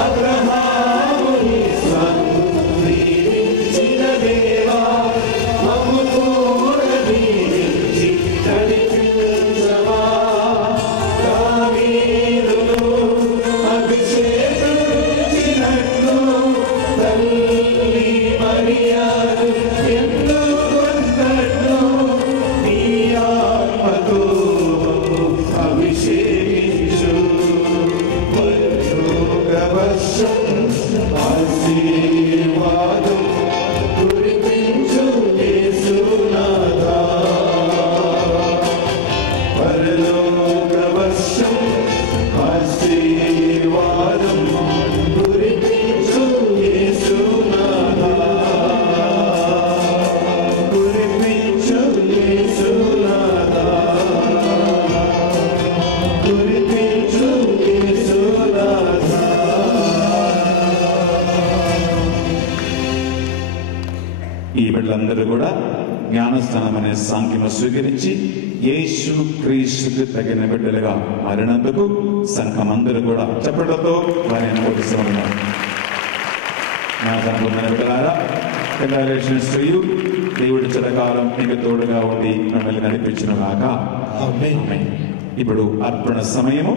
అబ్రహాము ఇస్సాకు దీవించిన దేవా, మమ్ము కూడా దీవించి నడిపించవా. దావీదును అభిషేకించినట్లు తల్లి మరియను ఎన్నుకున్నట్లు నీ ఆత్మతో అభిషేకించు. పరలోకవర్షం ఆశీర్వాదం కురిపించు యేసునాథా. పరలోకవర్షం ఆశీర్వాదం కురిపించు యేసునాథా. కురిపించు యేసునాథా. కురిపించు యేసునాథా. ఈ బిడ్డలందరూ కూడా జ్ఞానస్థానం అనే సాంఖ్యము స్వీకరించి యేసు క్రీస్తుకు తగిన బిడ్డలుగా మారినందుకు సంఘమందరూ కూడా చప్పట్లతో వారిని అనుమతిస్తున్నారు. జ్ఞానస్థానం పొందిన బిడ్డలారా, కంగ్రాచులేషన్స్ టు యు. దేవుడి చిరకాలం మీకు తోడుగా ఉండి మిమ్మల్ని నడిపించిన గాక. ఆమేన్. ఇప్పుడు అర్పణ సమయము.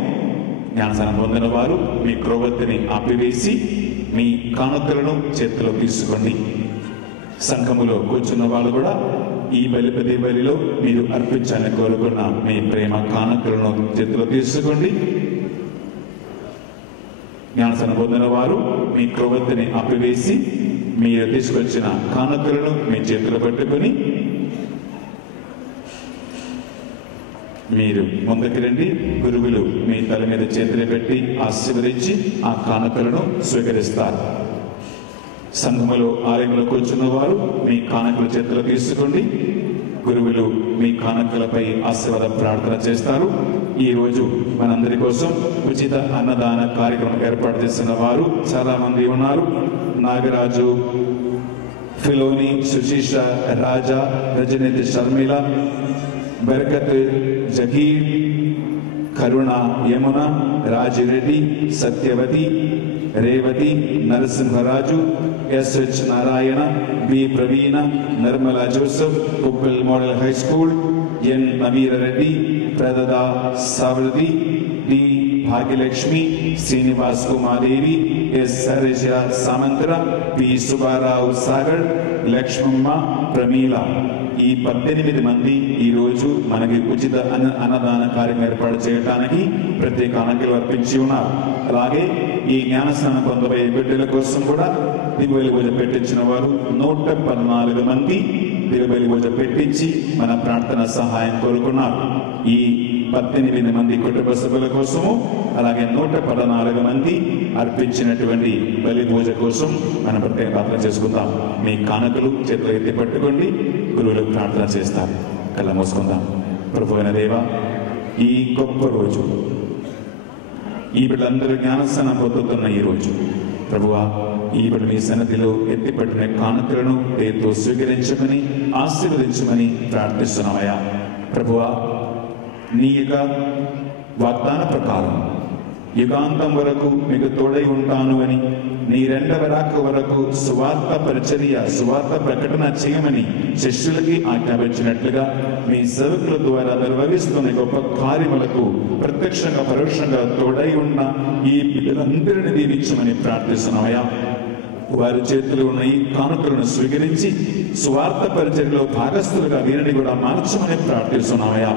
జ్ఞానస్థానం పొందిన వారు మీ క్రొవ్వొత్తిని ఆపివేసి మీ కానుకలను చేతిలో తీసుకోండి. సంఘములో కూర్చున్న వాళ్ళు కూడా ఈ బలిపతి బలిలో మీరు అర్పించాలని కోరుకున్న మీ ప్రేమ కానుకలను చేతిలో తీసుకోండి. జ్ఞానస్నానం పొందిన వారు మీ క్రొవ్వొత్తిని ఆపివేసి మీరు తీసుకొచ్చిన కానుకలను మీ చేతిలో పట్టుకొని మీరు ముందుకు రండి. గురువులు మీ తల మీద చేతులు పెట్టి ఆశీర్వదించి ఆ కానుకలను స్వీకరిస్తారు. సంఘములో ఆలయంలో కూర్చున్న వారు మీ కానుకల చేతిలో తీసుకోండి. గురువులు మీ కానుకలపై ఆశీర్వాద ప్రార్థన చేస్తారు. ఈ రోజు మనందరి కోసం ఉచిత అన్నదాన కార్యక్రమం ఏర్పాటు చేసిన వారు చాలా మంది ఉన్నారు. Nagaraju, Philoni, Sushisha, Raja, Rajaneeti, Sharmila, Barkat, Jagir, Karuna, Yamuna, Rajireddy, Satyavathi, Revathi, Narasimharaju, SH Narayana, B Praveena, Nirmala Joseph, Kuppal model high school, N Naveerareddy, Pradada Savruthi, D Bhagyalakshmi, Srinivas Kumadevi, S Sareja Samantra, P Subbarao Sagar, Lakshmamma, Pramila. ఈ 18 మంది ఈ రోజు మనకి ఉచిత అన్నదాన కార్యక్రమం ఏర్పాటు చేయడానికి ప్రత్యేక కానుకలు అర్పించి ఉన్నారు. అలాగే ఈ జ్ఞానస్నానం పొందబోయే బిడ్డల కోసం కూడా దిగుబలి పూజ పెట్టించిన వారు 114 మంది దిగుబలి పూజ పెట్టించి మన ప్రార్థన సహాయం కోరుకున్నారు. ఈ 18 మంది కుటుంబ సభ్యుల కోసము అలాగే 114 మంది అర్పించినటువంటి బలి పూజ కోసం మనం ప్రత్యేక ప్రార్థన చేసుకుందాం. మీ కానుకలు చేతులు ఎత్తి పట్టుకోండి. గురువులు ప్రార్థన చేస్తారు. కళ్ళ మూసుకుందాం. ప్రభువైన దేవా, ఈ గొప్ప రోజు, ఈ బిడ్డలందరూ జ్ఞానస్నానం పొందుతున్న ఈ రోజు ప్రభువా, ఈ బిడ్డ మీ సన్నిధిలో ఎత్తిపట్టిన కానుకలను పేరుతో స్వీకరించమని ఆశీర్వదించమని ప్రార్థిస్తున్నామయ్యా. ప్రభువా, నీ యొక్క వాగ్దాన ప్రకారం యుగాంతం వరకు మీకు తోడై ఉంటాను అని, నీ 2వ రాక వరకు సువార్త పరిచర్య, సువార్త ప్రకటన చేయమని శిష్యులకి ఆజ్ఞాపించినట్లుగా మీ సేవకుల ద్వారా నిర్వహిస్తున్న గొప్ప కార్యములకు ప్రత్యక్షంగా పరోక్షంగా తోడై ఉన్న ఈ బిడ్డలందరినీ దీవించమని ప్రార్థిస్తున్నామయ్యా. వారి చేతులు ఉన్న ఈ కానుకలను స్వీకరించి సువార్త పరిచర్యలో భాగస్థులుగా వీరిని కూడా మార్చమని ప్రార్థిస్తున్నామయ్యా.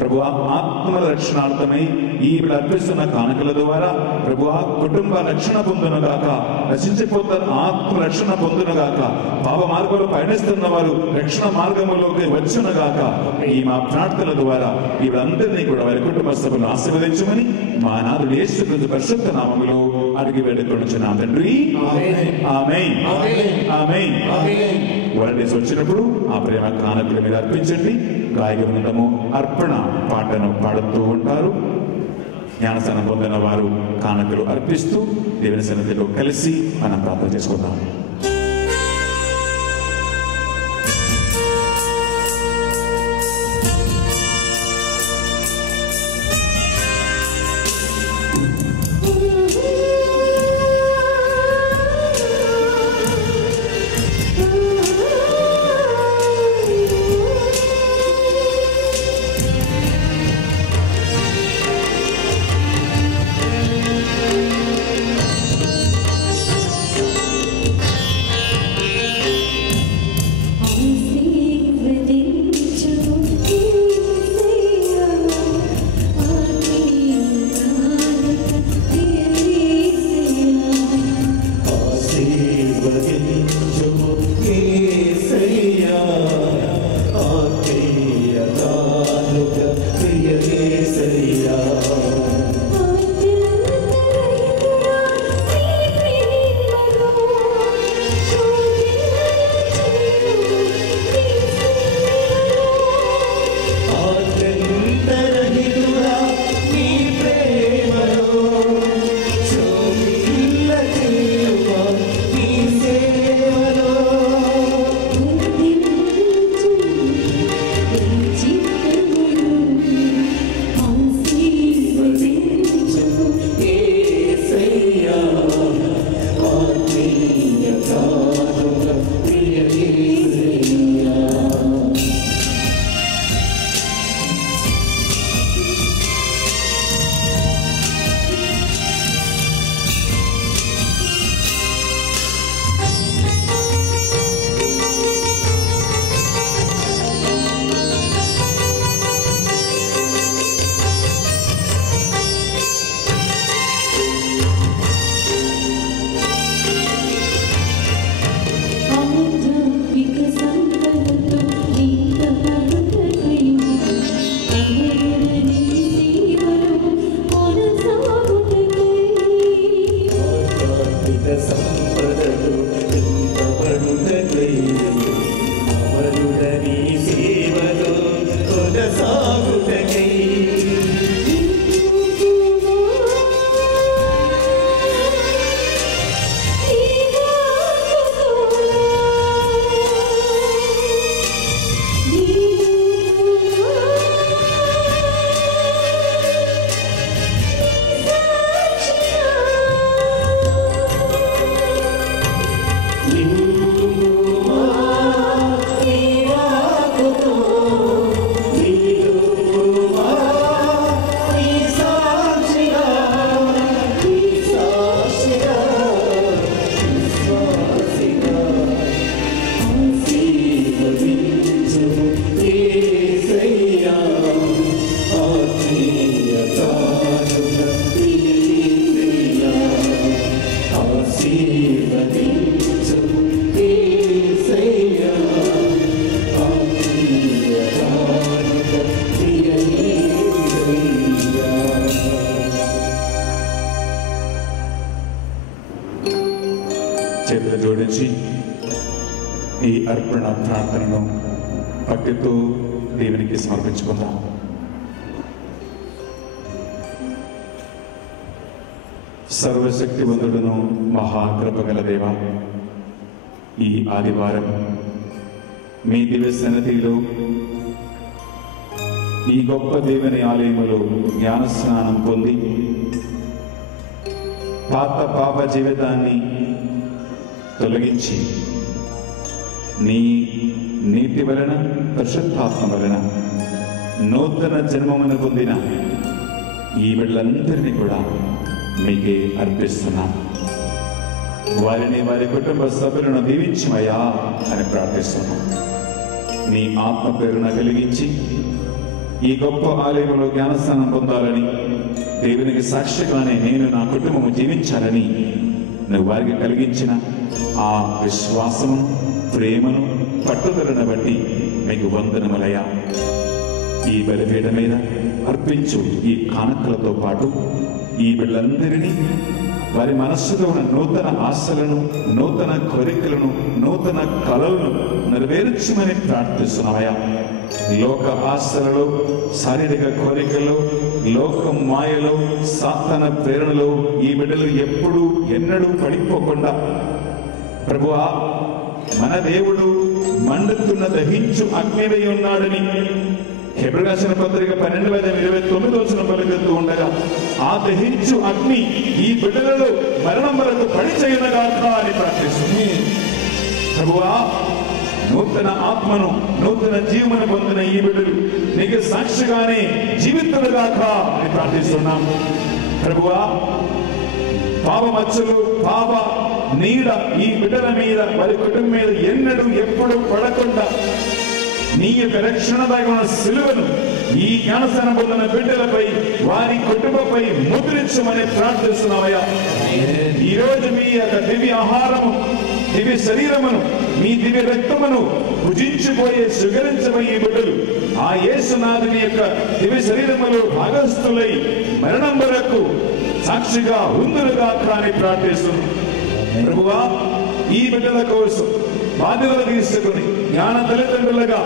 ప్రభువా, ఆత్మ రక్షణార్థమై ఈ అర్పిస్తున్న కానుకల ద్వారా ప్రభువా కుటుంబ రక్షణ పొందునుగాక, నశించిపోతున్న ఆత్మ రక్షణ పొందునుగాక, పాప మార్గంలో పయనిస్తున్న వారు రక్షణ మార్గంలోకి వచ్చునుగాక. ఈ మా ప్రార్థన ద్వారా వీళ్ళందరినీ కూడా వారి కుటుంబ సభ్యులను ఆశీర్వదించమని మా నాథుడు యేసుక్రీస్తు పరిశుద్ధ నామములో అడిగి వేడుకొనుచున్నాం తండ్రి. ఆమేన్. ఆమేన్. వాలంటీర్స్ వచ్చినప్పుడు ఆ ప్రేమ కానుకల మీద అర్పించండి. గాయక బృందము అర్పణ పాటను పాడుతూ ఉంటారు. జ్ఞానస్నానం పొందిన వారు కానుకలు అర్పిస్తూ దేవుని సన్నిధిలో కలిసి మనం ప్రార్థన చేసుకుందాం. చేతులు జోడించి ఈ అర్పణ ప్రార్థనను భక్తితో దేవునికి సమర్పించుకుందాం. సర్వశక్తివంతుడును మహాకృపగల దేవ, ఈ ఆదివారం మీ దివ్య సన్నిధిలో ఈ గొప్ప దేవుని ఆలయములో జ్ఞానస్నానం పొంది పాత పాప జీవితాన్ని తొలగించి నీ నీతి వలన పరిశుద్ధాత్మ వలన నూతన జన్మమును పొందిన ఈ బిడ్డలందరినీ కూడా మీకే అర్పిస్తున్నాం. వారిని వారి కుటుంబ సభ్యులను దీవించమయ్యా అని ప్రార్థిస్తున్నాం. నీ ఆత్మ పేరున కలిగించి ఈ గొప్ప ఆలయంలో జ్ఞానస్నానం పొందాలని, దేవునికి సాక్షిగానే నేను నా కుటుంబము జీవించాలని నువ్వు వారికి కలిగించిన ఆ విశ్వాసమును, ప్రేమను, పట్టుదలను బట్టి మీకు వందనములయ్యా. ఈ బలిపీఠ మీద అర్పించు ఈ కానుకలతో పాటు ఈ బిడ్డలందరినీ వారి మనస్సులో ఉన్న నూతన ఆశలను, నూతన కోరికలను, నూతన కలలను నెరవేర్చమని ప్రార్థిస్తున్నామయ్యా. లోక ఆశలలో, శారీరక కోరికలో, లోకం మాయలో, సాతాన ప్రేరణలో ఈ బిడ్డలు ఎప్పుడూ ఎన్నడూ పడిపోకుండా ప్రభువా మన దేవుడు మండుతున్న దహించు అగ్నివై ఉన్నాడని హెబ్రీ రాసిన పత్రిక 12:29 పలుకుతూ ఉండగా ఆ దహించు అగ్ని ఈ బిడ్డలలో మరణం వరకు పడి చేయనగాక అని ప్రార్థిస్తుంది. ప్రభువా నూతన ఆత్మను, నూతన జీవన పొందిన ఈ బిడ్డలు నీకు సాక్షిగానే జీవితులుగాక అని ప్రార్థిస్తున్నాం. ప్రభువా పాప మచ్చలు, పాప నీడ ఈ బిడ్డల మీద, వారి కుటుంబం మీద ఎన్నడూ ఎప్పుడు పడకుండా నీ యొక్క రక్షణదాయకమైన సిలువను ఈ జ్ఞానస్థానం పొందిన బిడ్డలపై, వారి కుటుంబంపై ముద్రించమని ప్రార్థిస్తున్నామయ్యా. ఈ రోజు మీ యొక్క దివ్య ఆహారము, దివ్య శరీరమును, మీ దివ్య రక్తమును భుజించిపోయే స్వీకరించబోయే బిడ్డలు ఆ యేసునాథుని యొక్క దివ్య శరీరములో భాగస్థులై మరణం వరకు సాక్షిగా ఉందురుగా అని ప్రార్థిస్తున్నాం. ప్రభువా ఈ బిడ్డల కోసం బాధ్యతలు తీసుకుని జ్ఞాన తల్లిదండ్రులుగా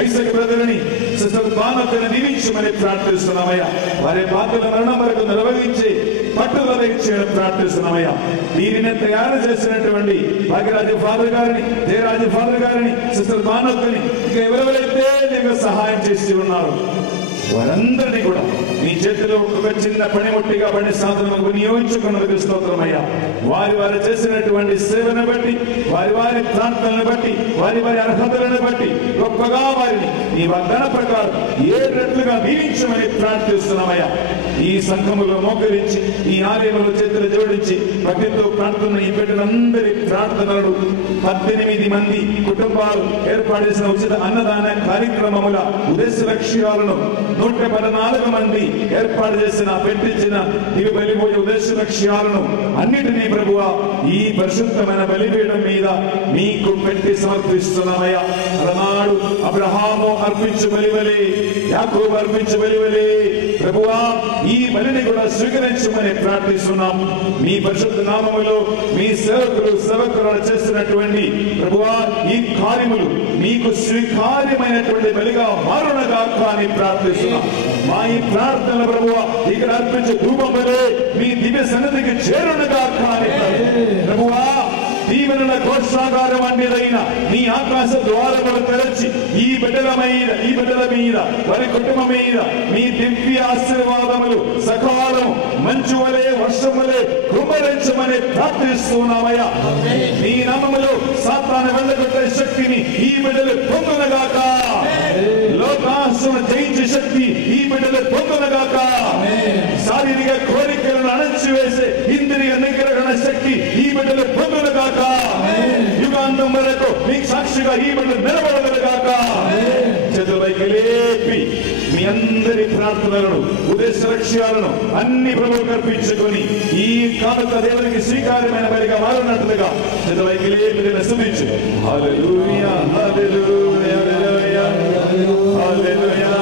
ఐసక్ బ్రదర్ని, సిస్టర్ బానక్కని దీవించమని ప్రార్థిస్తున్నామయ్యా. వారి బాధ్యతల మరణం వరకు నిర్వహించి పట్టుదల ఇచ్చేయడం ప్రార్థిస్తున్నామయ్యా. దీనిని తయారు చేసినటువంటి భాగ్యరాజు ఫాదర్ గారిని, జయరాజు ఫాదర్ గారిని, సిస్టర్ బానక్కని, ఇంకా ఎవరెవరైతే నీకు సహాయం చేసి ఉన్నారు వారందరినీ కూడా నీ చేతిలో ఒక చిన్న పనిముట్టిగా పని సాధనకు వినియోగించుకున్నందుకు స్తోత్రమయ్యా. వారి చేసినటువంటి సేవను బట్టి, వారి ప్రార్థనలను బట్టి, వారి అర్హతలను బట్టి గొప్పగా వారిని నీ వాగ్దాన ప్రకారం 7 రెట్లుగా దీవించమని ప్రార్థిస్తున్నామయ్యా. ఈ సంఘములో మోకరించి, ఈ ఆలయంలో చేతులు జోడించి భక్తితో ప్రార్థన ఈ బిడ్డలందరి ప్రార్థనలు 18 మంది కుటుంబాలు ఏర్పాటు చేసిన ఉచిత అన్నదాన కార్యక్రమముల ఉద్దేశ లక్ష్యాలను 114 మంది ఏర్పాటు చేసిన, పెట్టించిన ఇవి బలిపోయే ఉద్దేశ లక్ష్యాలను అన్నిటినీ ప్రభువా ఈ పరిశుద్ధమైన బలిపీఠం మీద మీకు పెట్టి సమర్పిస్తున్నామయ్యా. అలనాడు అబ్రహాము అర్పించు బలివలే, యాకోబు అర్పించు బలివలే ప్రభువా ఈ బలిని కూడా స్వీకరించమని ప్రార్థిస్తున్నాం. మీ పరిశుద్ధ నామములో మీ సేవకులు చేస్తున్నటువంటి ప్రభువా ఈ కార్యములు మీకు స్వీకార్యమైనటువంటి బలిగా మారునగాక అని ప్రార్థిస్తున్నాం. మా ఈ ప్రార్థన ప్రభువా ఇక్కడ అర్పించే ధూపం వలె మీ దివ్య సన్నిధికి చేరునగాక అని ప్రభువా దీవెనల కోశాగారం అనేదైన నీ ఆకాశ ద్వారములు తెరచి ఈ బిడ్డల మీద వారి కుటుంబం మీద మీ దివ్య ఆశీర్వాదములు సకాలము మంచు వలె, వర్షం వలె కుమ్మరించమని ప్రార్థిస్తున్నామయ్యా. నీ నామములో సాతాను వెళ్ళగొట్టే శక్తిని ఈ బిడ్డలు పొందునగాక. లోకాసును జయించే శక్తి ఈ బిడ్డలు పొందునగాక. శారీరక కోరికలను అణచివేసే ఇంద్రియ నిగ్రహణ శక్తి ఈ బిడ్డలు పొందునగాక. యుగాంతం వరకు మీకు సాక్షిగా ఈ బిడ్డలు నిలబడగలగాక. చేతులపైకి లేపి మీ అందరి ప్రార్థనలను, ఉద్దేశ లక్ష్యాలను అన్ని ప్రభువులకు అర్పించుకొని ఈ కానుక దేవునికి స్వీకారమైన బలిగా మారినట్లుగా చేతులపైకి లేపి స్తుతించు. హల్లెలూయా, హల్లెలూయా, హల్లెలూయా, హల్లెలూయా.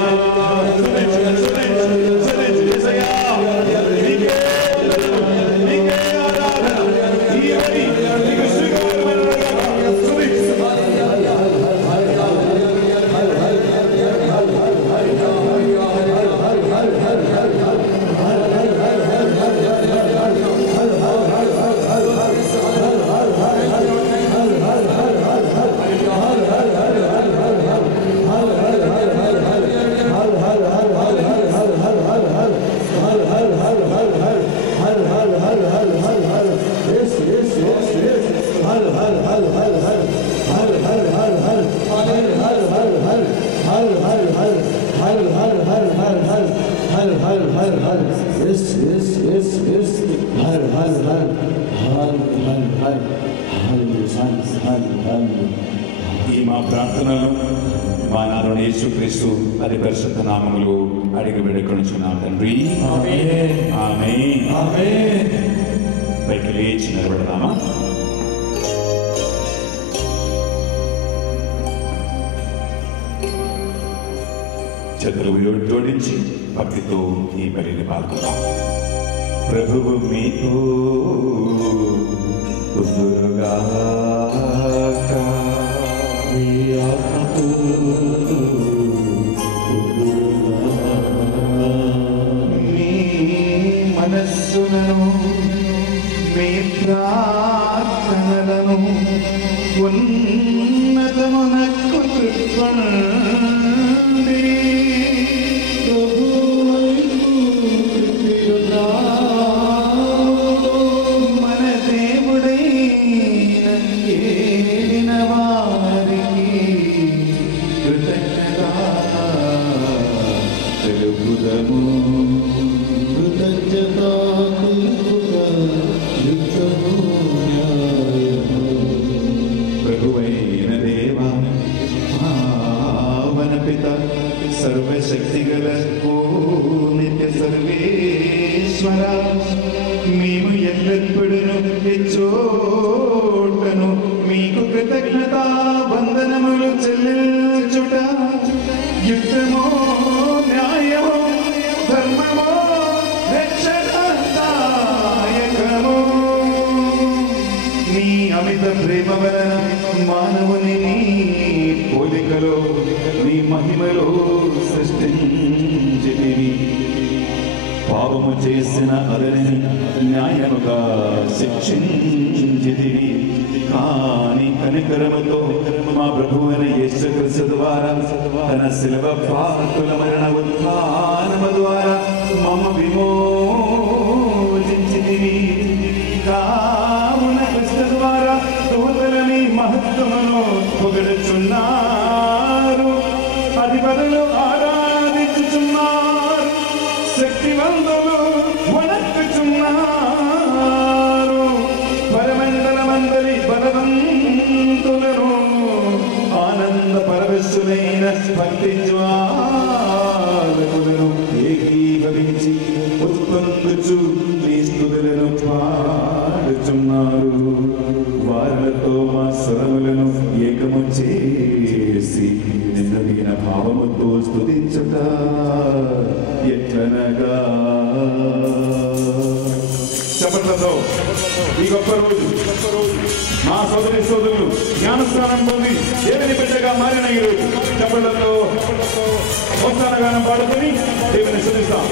ఈ మా ప్రార్థనలు మా నాన్న యేసుక్రీస్తు అతి పరిశుద్ధ నామములు అడిగి వేడుకొనుచున్నాం తండ్రి. ఆమేన్. పైకి లేచి నిలబడదామా? చేతులు జోడించి భక్తితో ఈ బలిని పాల్గొన్నాం. ప్రభువు మీకు ఉందురుగాక. మీ ఆత్మతో మీ మనస్సులను మీ ప్రార్థనలను ఉన్నతమునకు త్రిప్పండి. మన దేవుడైన ఏలిన వారికి కృతజ్ఞత తెలుపుదము. కృతజ్ఞత యుక్తము న్యాయము. ప్రభువైన దేవా, పావన పిత, సర్వశక్తిగల ఓ నిత్య సర్వేశ్వర, మేము ఎల్లప్పుడూ చోటను మీకు కృతజ్ఞత వందనములు చెల్లించుట యుక్తమో న్యాయమో ధర్మమో రక్షణదాయకమో. నీ అమిత ప్రేమ వలన మానవుని నీ పోలికలో నీ మహిమలో సృష్టించితివి. పాపము చేసిన అతనిని న్యాయముగా శిక్షించితివి. కానీ కనికరముతో మా ప్రభువైన యేసుక్రీస్తు ద్వారా తన శిలువ పాతుల మరణ ఉత్థానము ద్వారా మమ్మ విమోచించితివి. కావున క్రీస్తు ద్వారా దూతలని మహత్వమును పొగడుచున్నారు, అధిపతులు ఆరాధించుచున్నారు, శక్తివంతులు వణక్కుచున్నారు. పరమండలమందరి బలవంతులను ఆనంద పరవశులైన భక్తి జ్వాలకులను ఏకీభవించి ఉత్పందుచు నీ స్తుతులను పాడుచున్నారు. వారితో మా స్వరములను ఏకము చేసి నిందగిన భావముతో స్తుతించుట ఎట్లనగా. చప్పట్లతో ఈ గొప్ప రోజు మా సోదరి సోదరులు జ్ఞానస్నానం పొంది దేవుని బిడ్డగా మారిన ఈ రోజు చప్పట్లతో హోసాన గానం పాడుకొని దేవుని స్తుతిస్తాం.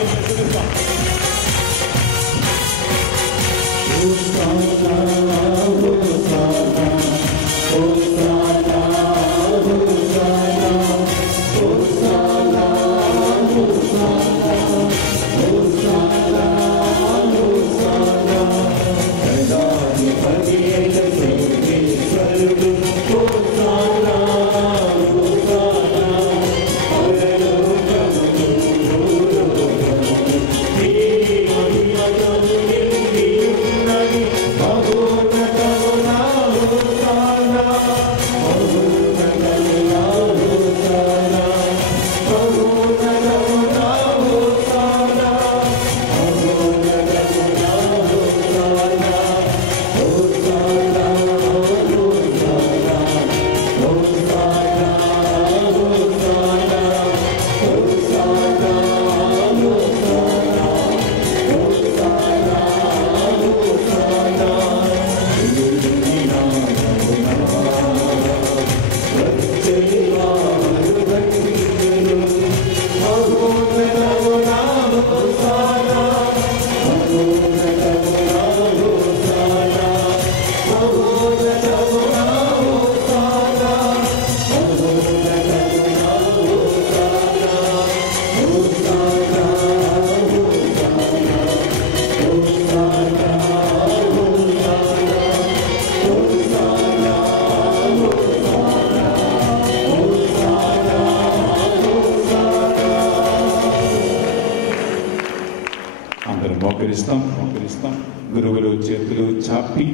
గురువులు చేతులు చాపి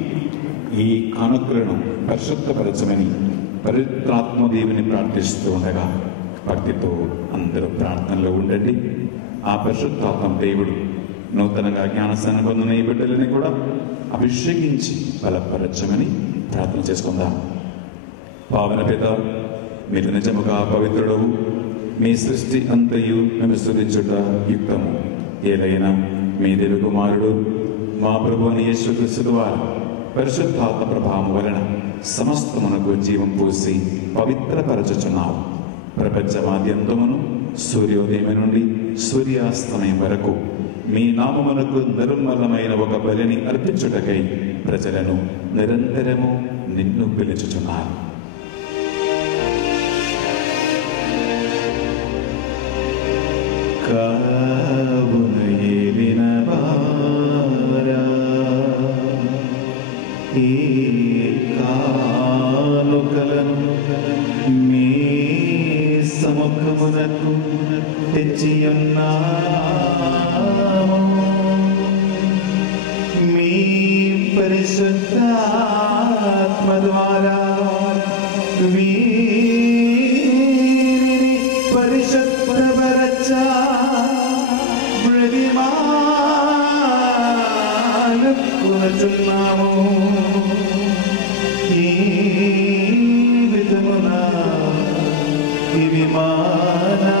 ఈ కానుకలను పరిశుద్ధపరచమని పవిత్రాత్మదేవిని ప్రార్థిస్తూ ఉండగా భక్తితో అందరూ ప్రార్థనలో ఉండండి. ఆ పరిశుద్ధాత్మ దేవుడు నూతనంగా జ్ఞానస్నానం పొందిన ఈ బిడ్డలని కూడా అభిషేకించి బలపరచమని ప్రార్థన చేసుకుందాం. పావన పిత, మీరు నిజముగా పవిత్రుడవు, మీ సృష్టి అంతయు మేము స్తుతించుట యుక్తము. ఏదైనా మీ దేవి కుమారుడు మా ప్రభువుని యేసుక్రీస్తు ద్వారా పరిశుద్ధాత్మ ప్రభావం వలన సమస్తమునకు జీవం పోసి పవిత్రపరచుచున్నావు. ప్రపంచమాద్యంతమును సూర్యోదయం నుండి సూర్యాస్తమయం వరకు మీ నామమునకు నిర్మలమైన ఒక బలిని అర్పించుటకై ప్రజలను నిరంతరము నిన్ను పిలుచుచున్నారు. కావున ఏలిన వారా, ఈ కానుకలను మీ సముఖమునకు తెచ్చియున్నాము. మీ పరిశుద్ధాత్మ ద్వారా వీరిని పరిశుద్ధపరచా బ్రతిమాలుకొనుచున్నాము. ఈ విధమున ఇవి మానవుడును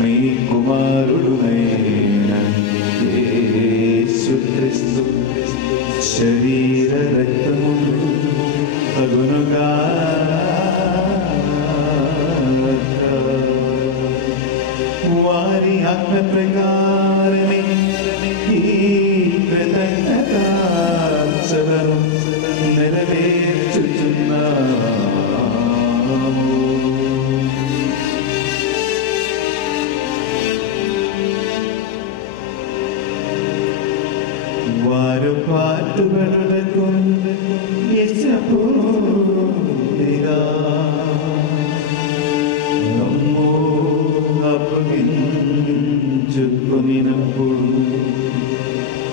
మీ కుమారుడునైన యేసుక్రీస్తు శరీర రక్తములు అగునుగా వారి ఆజ్ఞ ప్రకారమే ఈ కృతజ్ఞతార్చనను నెరవేర్చుచున్నాము. వారు పాటుబడులకు యశపూర్తిగా అప్పగించుకొనినప్పుడు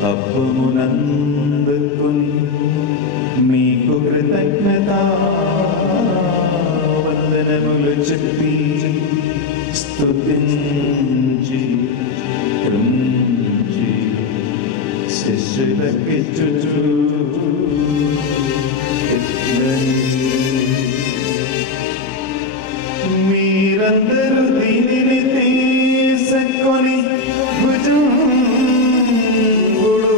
అప్పమునందుకొని మీకు కృతజ్ఞత వందనములు చెప్పి స్తుతించి కృంచి శిష్యులకిచ్చుచు మీరందరూ దీనిని తీసుకొని భుజంగుడు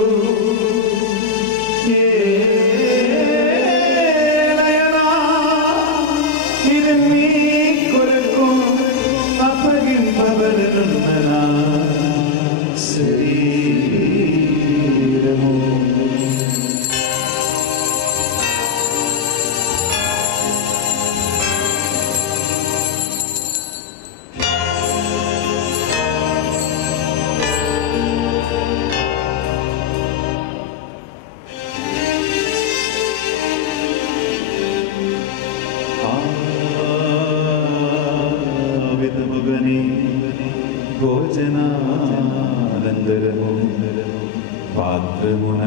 ఏలయనా, ఇది మీ కొరకు అప్పగింపబడుతున్న నా శరీరము. భోజనానందరము పాత్రమునందుకొని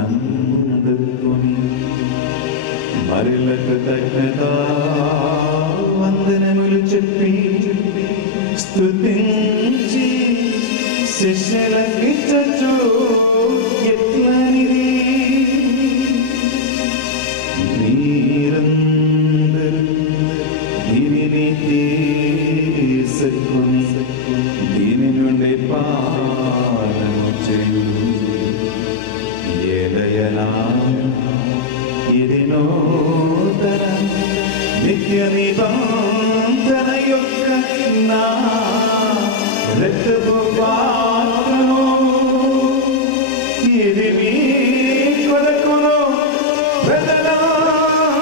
మరల కృతజ్ఞత వందనములు చెప్పి స్తుతించి శిష్యులకిచ్చుచు ఎట్లనిది, మీరందరూ దీనిని తీసుకొని దీని నుండి పాలన చేయు. ఏలయనా, ఇది నూతన నిత్య నిబంధన యొక్క నా రక్తపు పాత్రము. ఇది మీ కొరకును ప్రజలందరి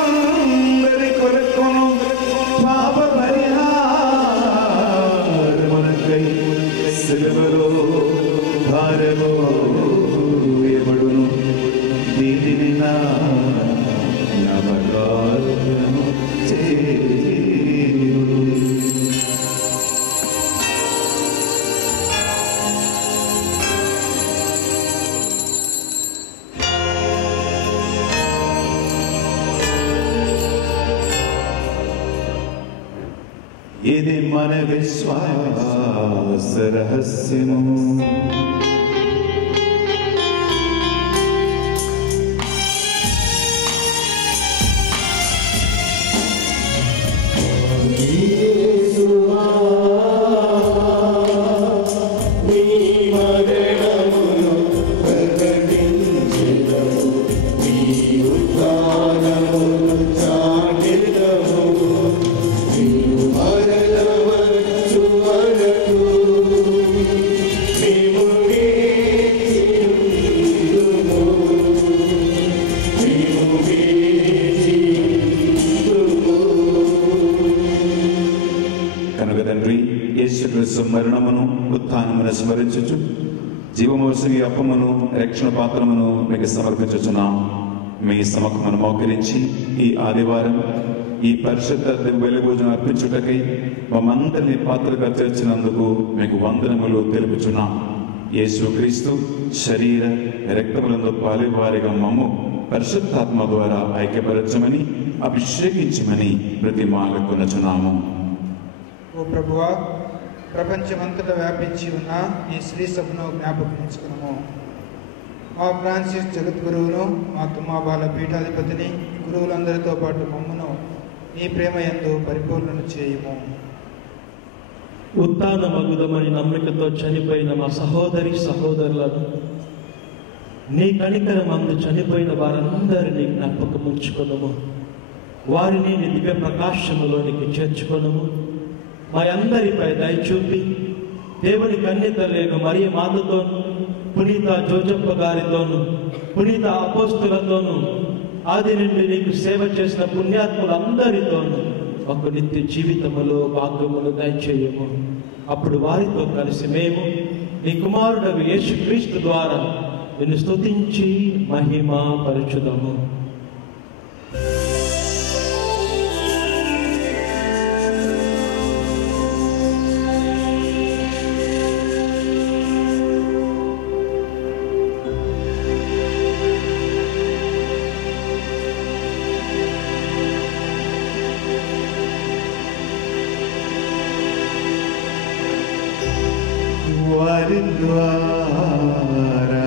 కొరకును పాప పరిహారమునకై సిలువలో భారము వేయబడును. దీనిని నా జ్ఞాపకార్థము చేయుడు. ఇది మన విశ్వాస రహస్యము. నీ మరణమును ప్రకటించెదము. నామమును స్మరించుచు జీవమోసు ఈ అప్పమును రక్షణ పాత్రమును మీకు సమర్పించుచున్నాం. మీ సముఖమును మోకరించి ఈ ఆదివారం ఈ పరిశుద్ధ దివ్య భోజనం అర్పించుటకై మమ్మందరినీ పాత్రగా చేర్చినందుకు మీకు వందనములు తెలుపుచున్నాం. యేసుక్రీస్తు శరీర రక్తములందు పాలివారిగా మమ్ము పరిశుద్ధాత్మ ద్వారా ఐక్యపరచమని అభిషేకించమని ప్రతిమాలకొనుచున్నాము. ఓ ప్రభువా, ప్రపంచమంతటా వ్యాపించి ఉన్న ఈ శ్రీ సభను జ్ఞాపకించుకున్నాము. మా ఫ్రాన్సిస్ జగద్గురువును, మా తుమ్మాబాల పీఠాధిపతిని, గురువులందరితో పాటు మమ్మను నీ ప్రేమ యందు పరిపూర్ణను చేయము. ఉత్తాన మగుదమని నమ్మికతో చనిపోయిన మా సహోదరి సహోదరులను, నీ కనికరమందు చనిపోయిన వారందరినీ జ్ఞాపకముంచుకొనుము. వారిని నీ దివ్య ప్రకాశములోనికి చేర్చుకొనుము. మా అందరిపై దయచూపి దేవుని కన్యతలేను మరియ మాతతోను, పునీత జోజప్ప గారితోను, పునీత అపోస్తులతోను, ఆది నుండి నీకు సేవ చేసిన పుణ్యాత్ములందరితోను ఒక నిత్య జీవితములో భాగ్యములు దయచేయము. అప్పుడు వారితో కలిసి మేము నీ కుమారుడు యేసుక్రీస్తు ద్వారా నిన్ను స్తుతించి మహిమ పరచుదము. వారి ద్వారా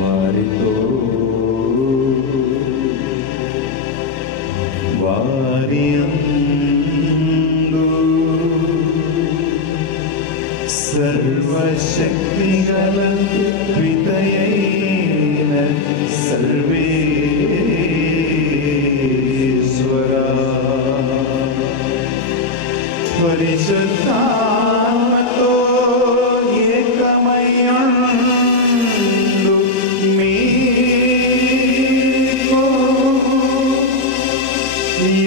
వారితో వారి అందు సర్వశక్తి గల పితయైన సర్వేశ్వరా పరిశుద్ధాత్మతో ఏకమయ్యుండు మీకు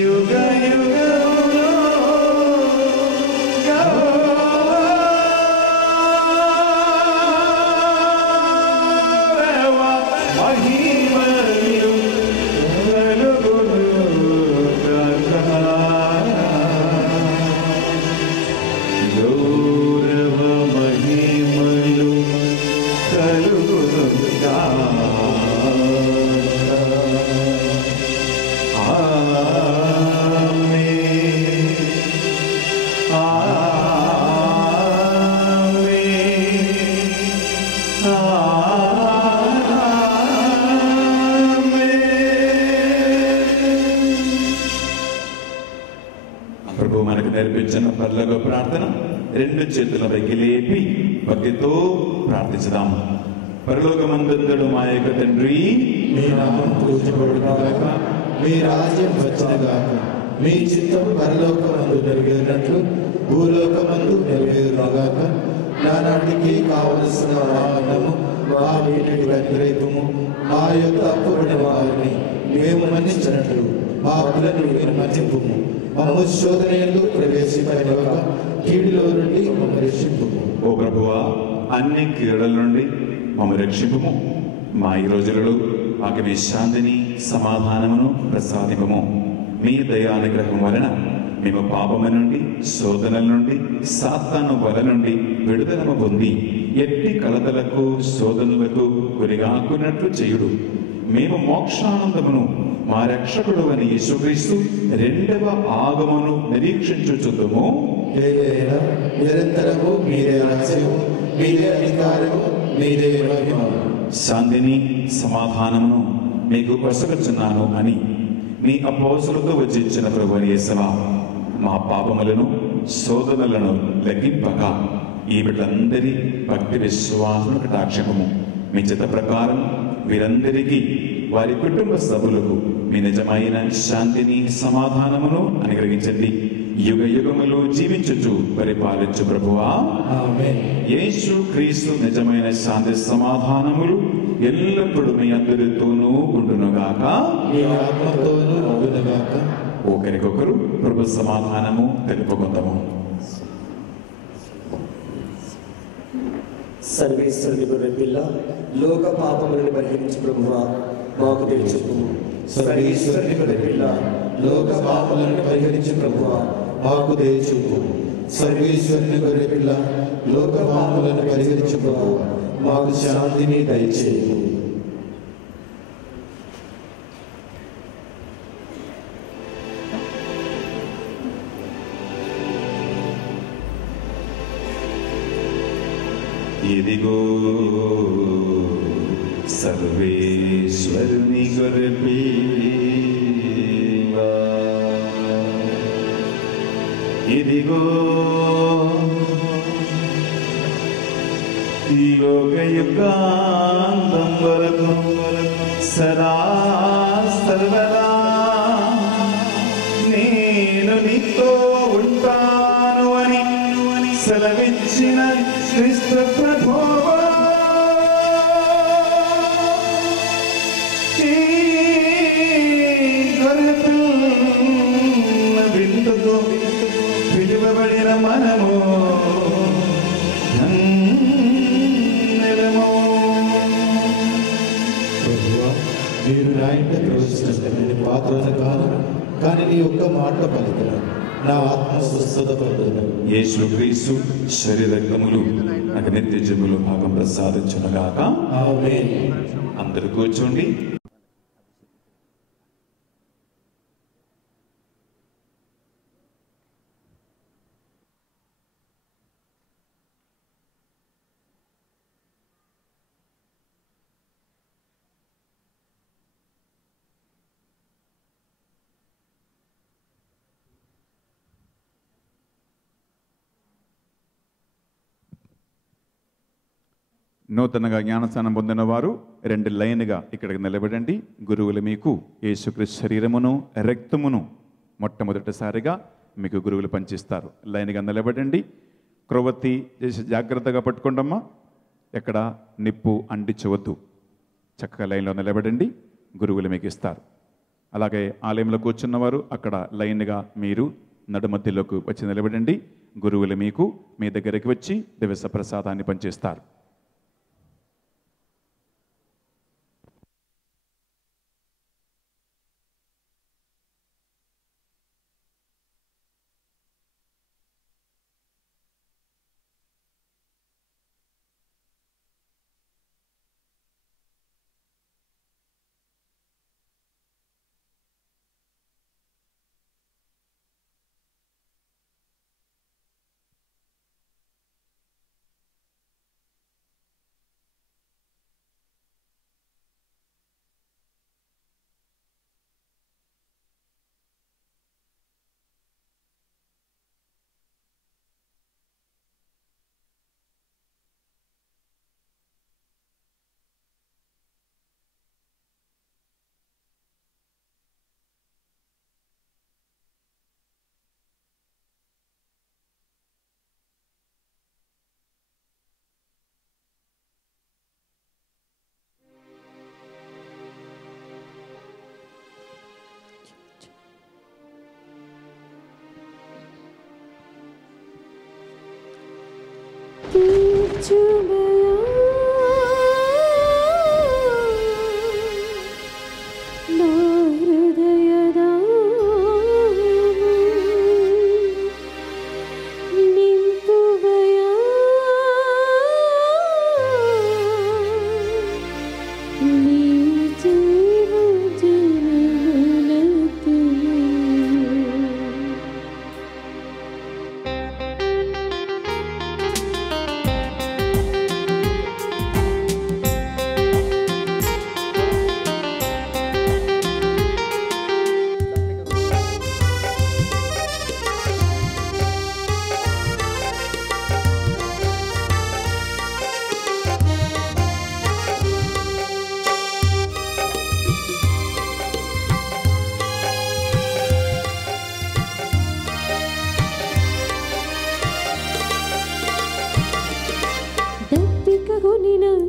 యుగ యుగములో గౌరవ మహిమలు కలుగునుగాక. గౌరవ మహిమలు కలుగునుగాక. ఆమేన్. ఆమేన్. ప్రభు మనకు నేర్పించిన పర్లోక ప్రార్థన రెండు చేతుల పైకి లేపి భక్తితో ప్రార్థించుదాం. పరలోకమందుందుడు మా యొక్క తండ్రి, మీ నామం పూజింపబడుగాక, మీ రాజ్యం వచ్చునుగాక, మీ చిత్తం పరలోకమందు నెరవేరినట్లు భూలోకమందు నెరవేరుగాక. నానాటికి కావలసిన ఆహారము మా వీటికి అనుగ్రహింపుము. మా యొక్క అప్పుబడిన వారిని మేము మన్నించినట్లు మా అప్పులను మీరు మన్నింపుము. మమ్ము శోధనయందు ప్రవేశింపనివ్వక కీడులో నుండి మమ్మల్ని రక్షింపుము. ఓ ప్రభువా, అన్ని కీడుల నుండి మమ్మల్ని రక్షింపుము. మా ఈ రోజులలో మాకు మీ శాంతిని సమాధానమును ప్రసాదింపము. మీ దయానుగ్రహం వలన మేము పాపము నుండి, శోధనల నుండి, సాతాను వల నుండి విడుదలను పొంది ఎట్టి కలతలకు శోధనలకు గురిగాకున్నట్లు చేయుడు. మేము మోక్షానందమును మా రక్షకుడు అని యేసుక్రీస్తు రెండవ ఆగమను నిరీక్షించుచుందుము. ఏదైనా నిరంతరము మీదే రాజ్యము, మీదే అధికారము, మీదే మహిమ. శాంతిని సమాధానమును మీకు వసగుచున్నాను అని మీ అపోస్తులతో వచ్చి ఇచ్చిన ప్రభువైన యేసయ్యా, మా పాపములను శోధనలను లెక్కింపక ఈ బిడ్డలందరి భక్తి విశ్వాసమును కటాక్షము. మీ చిత్త ప్రకారం వీరందరికీ వారి కుటుంబ సభ్యులకు మీ నిజమైన శాంతిని సమాధానమును అనుగ్రహించండి. యుగ యుగములు జీవించుచు పరిపాలించు ప్రభువా. ఆమేన్. యేసు క్రీస్తు నిజమైన శాంతి సమాధానములు ఎల్లప్పుడూ మీ అందరితోనూ ఉండునుగాక. మీ ఆత్మతోనూ ఉండునుగాక. ఒకరికొకరు ప్రభు సమాధానము తెలుపుకుందాము. సర్వేశ్వరుని గొర్రె పిల్ల లోక పాపములను పరిహరించి ప్రభువా మాకు తెరుచుకు. సర్వేశ్వరుని గొర్రె పిల్ల లోక పాపములను పరిహరించి ప్రభువా మాకు దయచూపు. సర్వేశ్వరుని గొర్రె పిల్ల లోక పాపములను పరిహరించి ప్రభువా మాకు శాంతిని దయచేయు. ఇదిగో సర్వేశ్వరుని గొర్రె పిల్ల, ఇదిగో ఈ లోకయుగాంతం వరకు సదా సర్వదా నేను నీతో ఉంటాను అని సెలవిచ్చిన క్రీస్తు ప్రభువా, ఈ గొర్రెపిల్ల విందుకు పిలువబడిన మనము ప్రభువా, మీరు నా ఇంట ప్రవేశించడం నేను పాత్రను కాను, కానీ నీ ఒక్క మాట పలికిన నా ఆత్మ స్వస్థత పొందును. యేసుక్రీస్తు శరీరములు నాకు నిత్య జీవములో భాగం ప్రసాదించునుగాక. ఆమేన్. అందరూ కూర్చోండి. నూతనంగా జ్ఞానస్నానం పొందిన వారు 2 లైన్గా ఇక్కడికి నిలబడండి. గురువులు మీకు యేసుక్రీస్తు శరీరమును రక్తమును మొట్టమొదటిసారిగా మీకు గురువులు పంచిస్తారు. లైన్గా నిలబడండి. క్రొవ్వొత్తి చేసి జాగ్రత్తగా పట్టుకోండమ్మా, ఎక్కడ నిప్పు అంటించవద్దు. చక్కగా లైన్లో నిలబడండి, గురువులు మీకు ఇస్తారు. అలాగే ఆలయంలో కూర్చున్నవారు అక్కడ లైన్గా మీరు నడుమధ్యలోకి వచ్చి నిలబడండి. గురువులు మీకు మీ దగ్గరికి వచ్చి దివ్య ప్రసాదాన్ని పంచిస్తారు.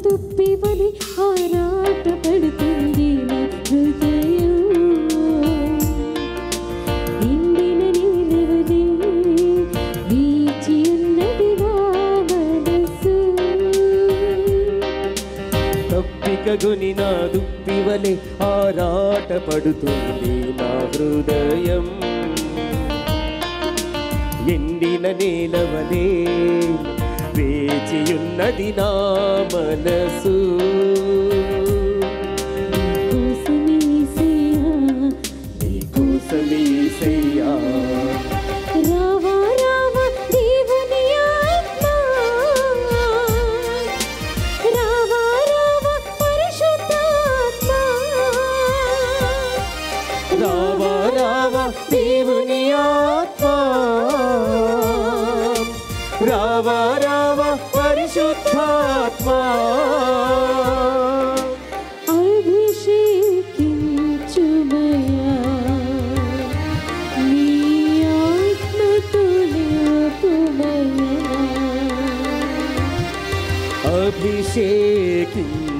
తుప్పివని ఆరాట పడుతుంది నా హృదయం. నిండిన నీలవలే వీచి ఉన్నది నా మనసు. దప్పికగొని నా దుప్పివలె ఆరాట పడుతుంది నా హృదయం. ఎండిన నేలవలే వేచియున్నది నా మనసు. నీకోసమేసయ్యా రావా రావా దేవుని ఆత్మ, రావా రావా పరిశుద్ధాత్మ, రావా రావా దేవుని ఆత్మ, రావా రావా పరిశుద్ధాత్మ. అభిషేకించుమయ్యా నీ ఆత్మతో నింపుమయ్యా. అభిషేకించుమయా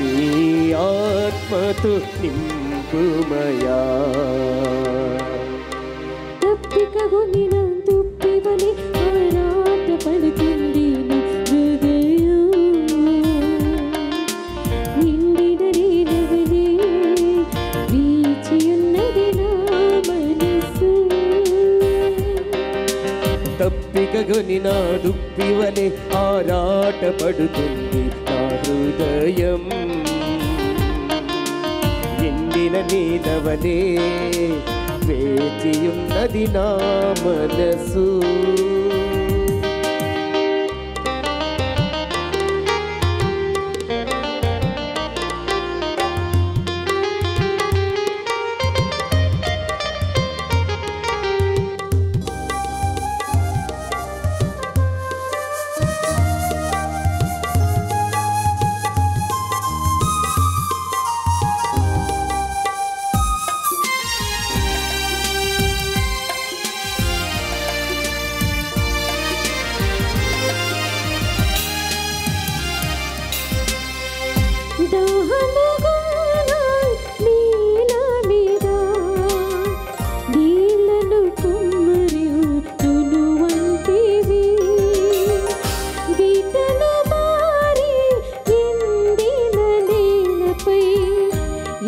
నీ ఆత్మతో నింపుమయా. దప్పికగొని నా దుప్పివలె ఆరాట పడుతుంది నా హృదయం. నిండిన నీలవలే వీచియున్నది నా మనసు. దప్పికగొని నా దుప్పివలె ఆరాట పడుతుంది నా హృదయం. ఎండిన నీలవలే వేచియున్నది నా మనసు. దాహముగొన్న నీల మీద నీళ్లను కుమ్మరింతును వంటివి. గీతలు మారి ఎండిన నేలపై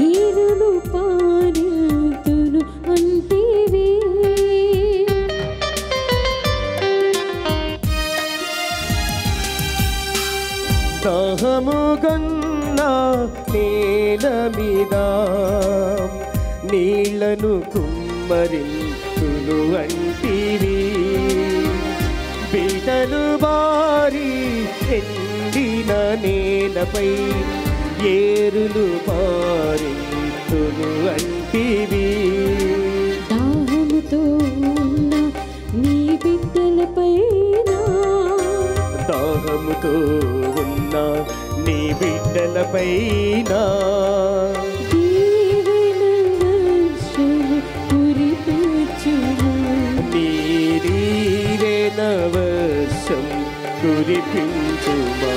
ఈరును పారింతును వంటివి. దాహముగొన్న నేల మీద నీళ్లను కుమ్మరింతును అంటివి. బిడలు బారి ఎండిన నేలపై ఏరులు పారింతును అంటివి. దాహముతో ఉన్న నీ బిడ్డలపైన, దాహముతో ఉన్న నీ బిడ్డలపైన దీవెన వర్షము కురిపించుము. నీ దీవెన వర్షం కురిపించుమా.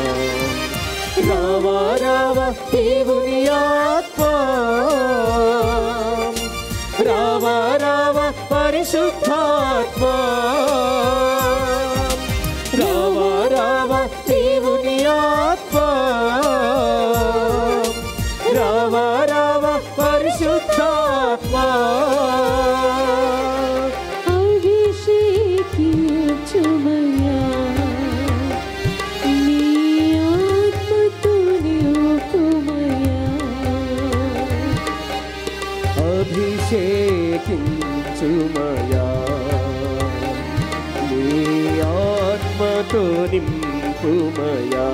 రావా రావా దేవుని ఆత్మ, రావా రావా పరిశుద్ధాత్మ, రావా రావా దేవుని ఆత్మ, రావా రావా పరిశుద్ధాత్మ. అభిషేకించుమయ్యా నీ ఆత్మతో నింపుమయ్యా. అభిషేకించుమయా నీ ఆత్మతో నింపుమయా.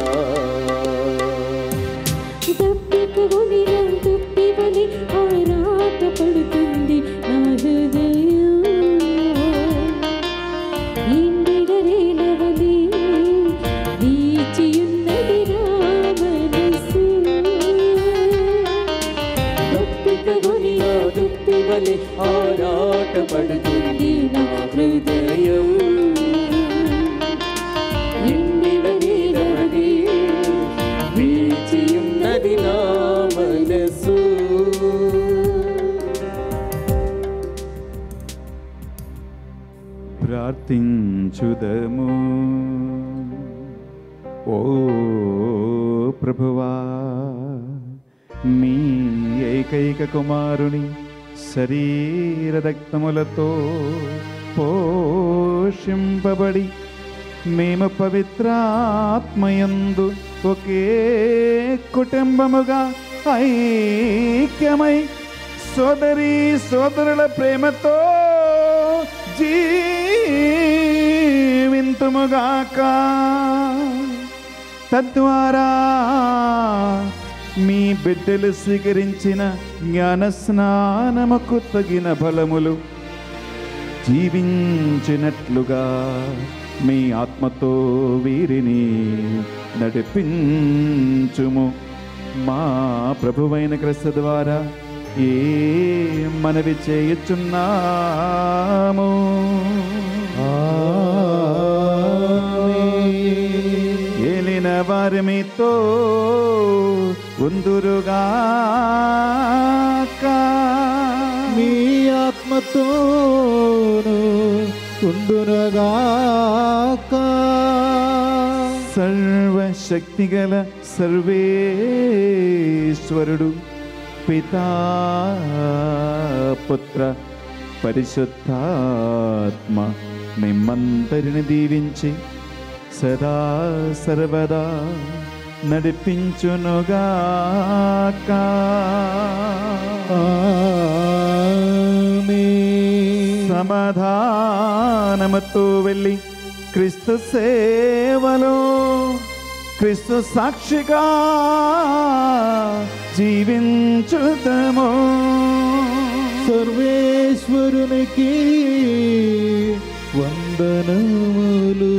దప్పికగొని నా దుప్పివలె ఆరాట పడుతుంది నా హృదయం. ఎండిన నేలవలే వీచియున్నది నా మనసు. దప్పికగొని నా దుప్పివలె ఆరాట పడుతుంది నా హృదయం. ఎండిన నేలవలే వేచియున్నది నా మనసు. ప్రార్థించుదము. ఓ ప్రభువా, మీ ఏకైక కుమారుని శరీర రక్తములతో పోషింపబడి మేము పవిత్రాత్మయందు ఒకే కుటుంబముగా ఐక్యమై సోదరీ సోదరుల ప్రేమతో జీవింతుముగాక. తద్వారా మీ బిడ్డలు స్వీకరించిన జ్ఞాన స్నానముకు తగిన బలములు జీవించినట్లుగా మీ ఆత్మతో వీరిని నడిపించుము. మా ప్రభువైన క్రీస్తు ద్వారా ఏ మనవి చేయుచున్నాము. ఏలిన వారి మీతో ఉందురుగాక, మీ ఆత్మతోను ఉండునుగాక. సర్వశక్తిగల సర్వేశ్వరుడు పితా పుత్ర పరిశుద్ధాత్మ మిమ్మందరిని దీవించి సదా సర్వదా నడిపించునుగాక. సమాధానముతో వెళ్ళి క్రీస్తు సేవలో క్రీస్తు సాక్షిగా జీవించుదము. సర్వేశ్వరునికి వందనములు.